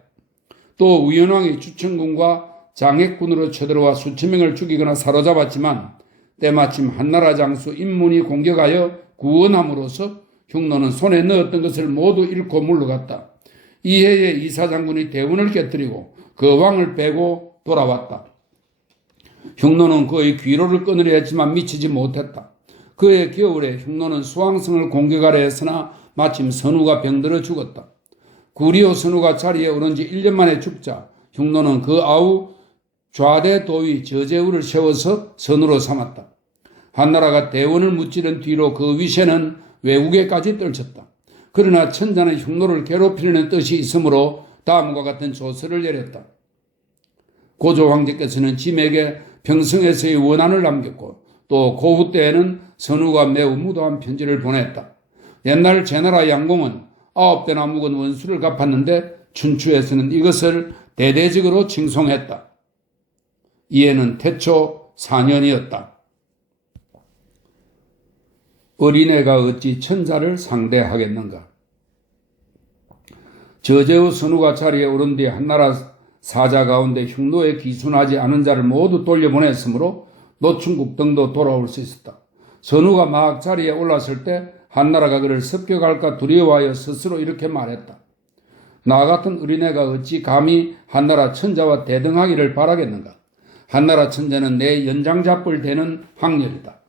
또 우연왕이 주천군과 장액군으로 쳐들어와 수천 명을 죽이거나 사로잡았지만 때마침 한나라 장수 인문이 공격하여 구원함으로써 흉노는 손에 넣었던 것을 모두 잃고 물러갔다. 이해에 이사장군이 대원을 깨뜨리고 그 왕을 빼고 돌아왔다. 흉노는 그의 귀로를 끊으려 했지만 미치지 못했다. 그해 겨울에 흉노는 수왕성을 공격하려 했으나 마침 선우가 병들어 죽었다. 구리오 선우가 자리에 오른 지 1년 만에 죽자 흉노는 그 아우 좌대 도의 저제우를 세워서 선우로 삼았다. 한나라가 대원을 무찌른 뒤로 그 위세는 외국에까지 떨쳤다. 그러나 천자는 흉노를 괴롭히려는 뜻이 있으므로 다음과 같은 조서를 내렸다. 고조 황제께서는 짐에게 평성에서의 원한을 남겼고 또 고후 때에는 선우가 매우 무도한 편지를 보냈다. 옛날 제나라 양공은 9대나 묵은 원수를 갚았는데 춘추에서는 이것을 대대적으로 칭송했다. 이해는 태초 4년이었다. 어린애가 어찌 천자를 상대하겠는가? 저제후 선우가 자리에 오른 뒤 한나라 사자 가운데 흉노에 기순하지 않은 자를 모두 돌려보냈으므로 노충국 등도 돌아올 수 있었다. 선우가 막 자리에 올랐을 때 한나라가 그를 습격할까 두려워하여 스스로 이렇게 말했다. 나 같은 어린애가 어찌 감히 한나라 천자와 대등하기를 바라겠는가? 한나라 천자는 내 연장자뿔 되는 황렬이다.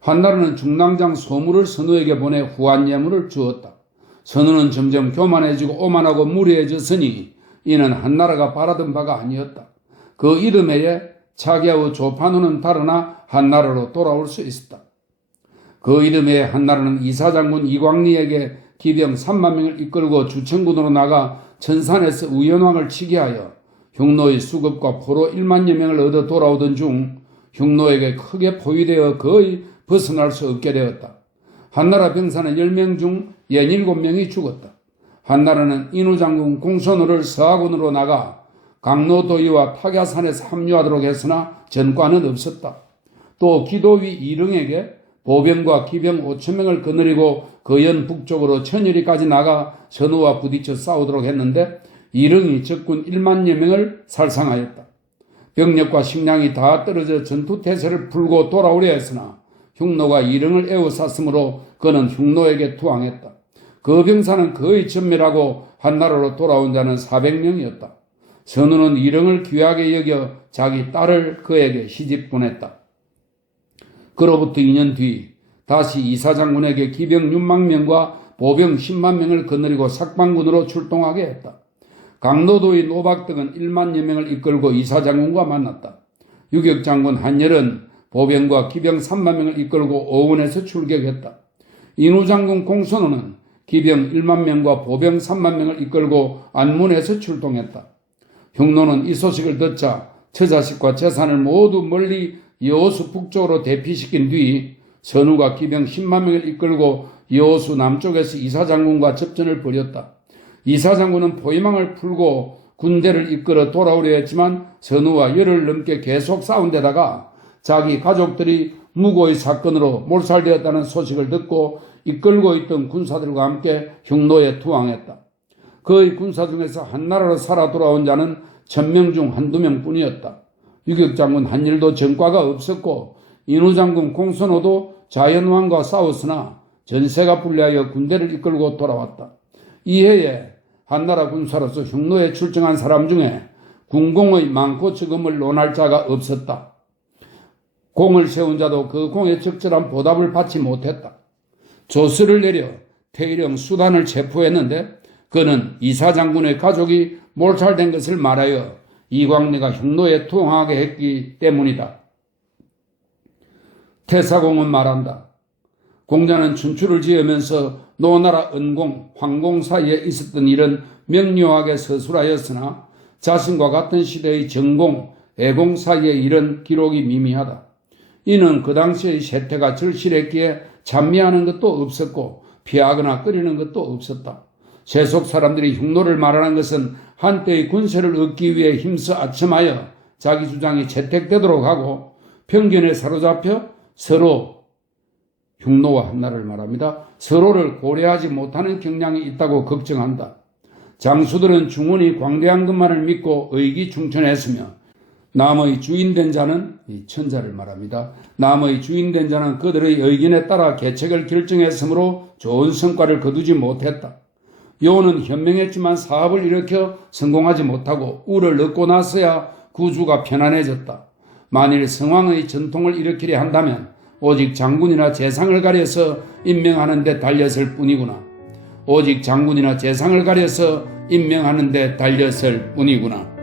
한나라는 중랑장 소물을 선우에게 보내 후한 예물을 주었다. 선우는 점점 교만해지고 오만하고 무례해졌으니 이는 한나라가 바라던 바가 아니었다. 그 이듬해에 차기야후 조판우는 달아나 한나라로 돌아올 수 있었다. 그 이듬해에 한나라는 이사장군 이광리에게 기병 3만 명을 이끌고 주천군으로 나가 천산에서 우연왕을 치게 하여 흉노의 수급과 포로 1만여 명을 얻어 돌아오던 중 흉노에게 크게 포위되어 거의 벗어날 수 없게 되었다. 한나라 병사는 10명 중 67명이 죽었다. 한나라는 인후장군 공손호를 서하군으로 나가 강노도의와 타갸산에서 합류하도록 했으나 전과는 없었다. 또 기도위 이릉에게 보병과 기병 5,000명을 거느리고 거연 북쪽으로 천여리까지 나가 선우와 부딪혀 싸우도록 했는데 이릉이 적군 1만여 명을 살상하였다. 병력과 식량이 다 떨어져 전투태세를 풀고 돌아오려 했으나 흉노가 이릉을 에워쌌으므로 그는 흉노에게 투항했다. 그 병사는 거의 전멸하고 한나라로 돌아온 자는 400명이었다. 선우는 이릉을 귀하게 여겨 자기 딸을 그에게 시집 보냈다. 그로부터 2년 뒤 다시 이사장군에게 기병 6만 명과 보병 10만 명을 거느리고 sak방군으로 출동하게 했다. 강노도의 노박덕은 1만여 명을 이끌고 이사장군과 만났다. 유격장군 한열은 보병과 기병 3만 명을 이끌고 오원에서 출격했다. 인후장군 공선호는 기병 1만 명과 보병 3만 명을 이끌고 안문에서 출동했다. 흉노는 이 소식을 듣자 처자식과 재산을 모두 멀리 여호수 북쪽으로 대피시킨 뒤 선우가 기병 10만 명을 이끌고 여호수 남쪽에서 이사장군과 접전을 벌였다. 이사장군은 포위망을 풀고 군대를 이끌어 돌아오려 했지만 선우와 열흘 넘게 계속 싸운 데다가 자기 가족들이 무고의 사건으로 몰살되었다는 소식을 듣고 이끌고 있던 군사들과 함께 흉노에 투항했다. 그의 군사 중에서 한나라로 살아 돌아온 자는 1000명 중 한두 명뿐이었다. 유격장군 한일도 전과가 없었고 인후장군 공선호도 자연왕과 싸웠으나 전세가 불리하여 군대를 이끌고 돌아왔다. 이해에 한나라 군사로서 흉노에 출정한 사람 중에 군공의 많고 적음을 논할 자가 없었다. 공을 세운 자도 그 공에 적절한 보답을 받지 못했다. 조서를 내려 태일령 수단을 체포했는데 그는 이사장군의 가족이 몰살된 것을 말하여 이광래가 흉노에 투항하게 했기 때문이다. 태사공은 말한다. 공자는 춘추를 지으면서 노나라 은공, 황공 사이에 있었던 일은 명료하게 서술하였으나 자신과 같은 시대의 정공, 애공 사이의 일은 기록이 미미하다. 이는 그 당시의 세태가 절실했기에 찬미하는 것도 없었고 피하거나 끓이는 것도 없었다. 세속 사람들이 흉노를 말하는 것은 한때의 군세를 얻기 위해 힘써 아첨하여 자기 주장이 채택되도록 하고 편견에 사로잡혀 서로 흉노와 한나라를 말합니다. 서로를 고려하지 못하는 경향이 있다고 걱정한다. 장수들은 중원이 광대한 것만을 믿고 의기충천했으며 남의 주인된 자는 이 천자를 말합니다. 남의 주인된 자는 그들의 의견에 따라 계책을 결정했으므로 좋은 성과를 거두지 못했다. 요는 현명했지만 사업을 일으켜 성공하지 못하고 우를 얻고 나서야 구주가 편안해졌다. 만일 성왕의 전통을 일으키려 한다면 오직 장군이나 재상을 가려서 임명하는 데 달렸을 뿐이구나. 오직 장군이나 재상을 가려서 임명하는 데 달렸을 뿐이구나.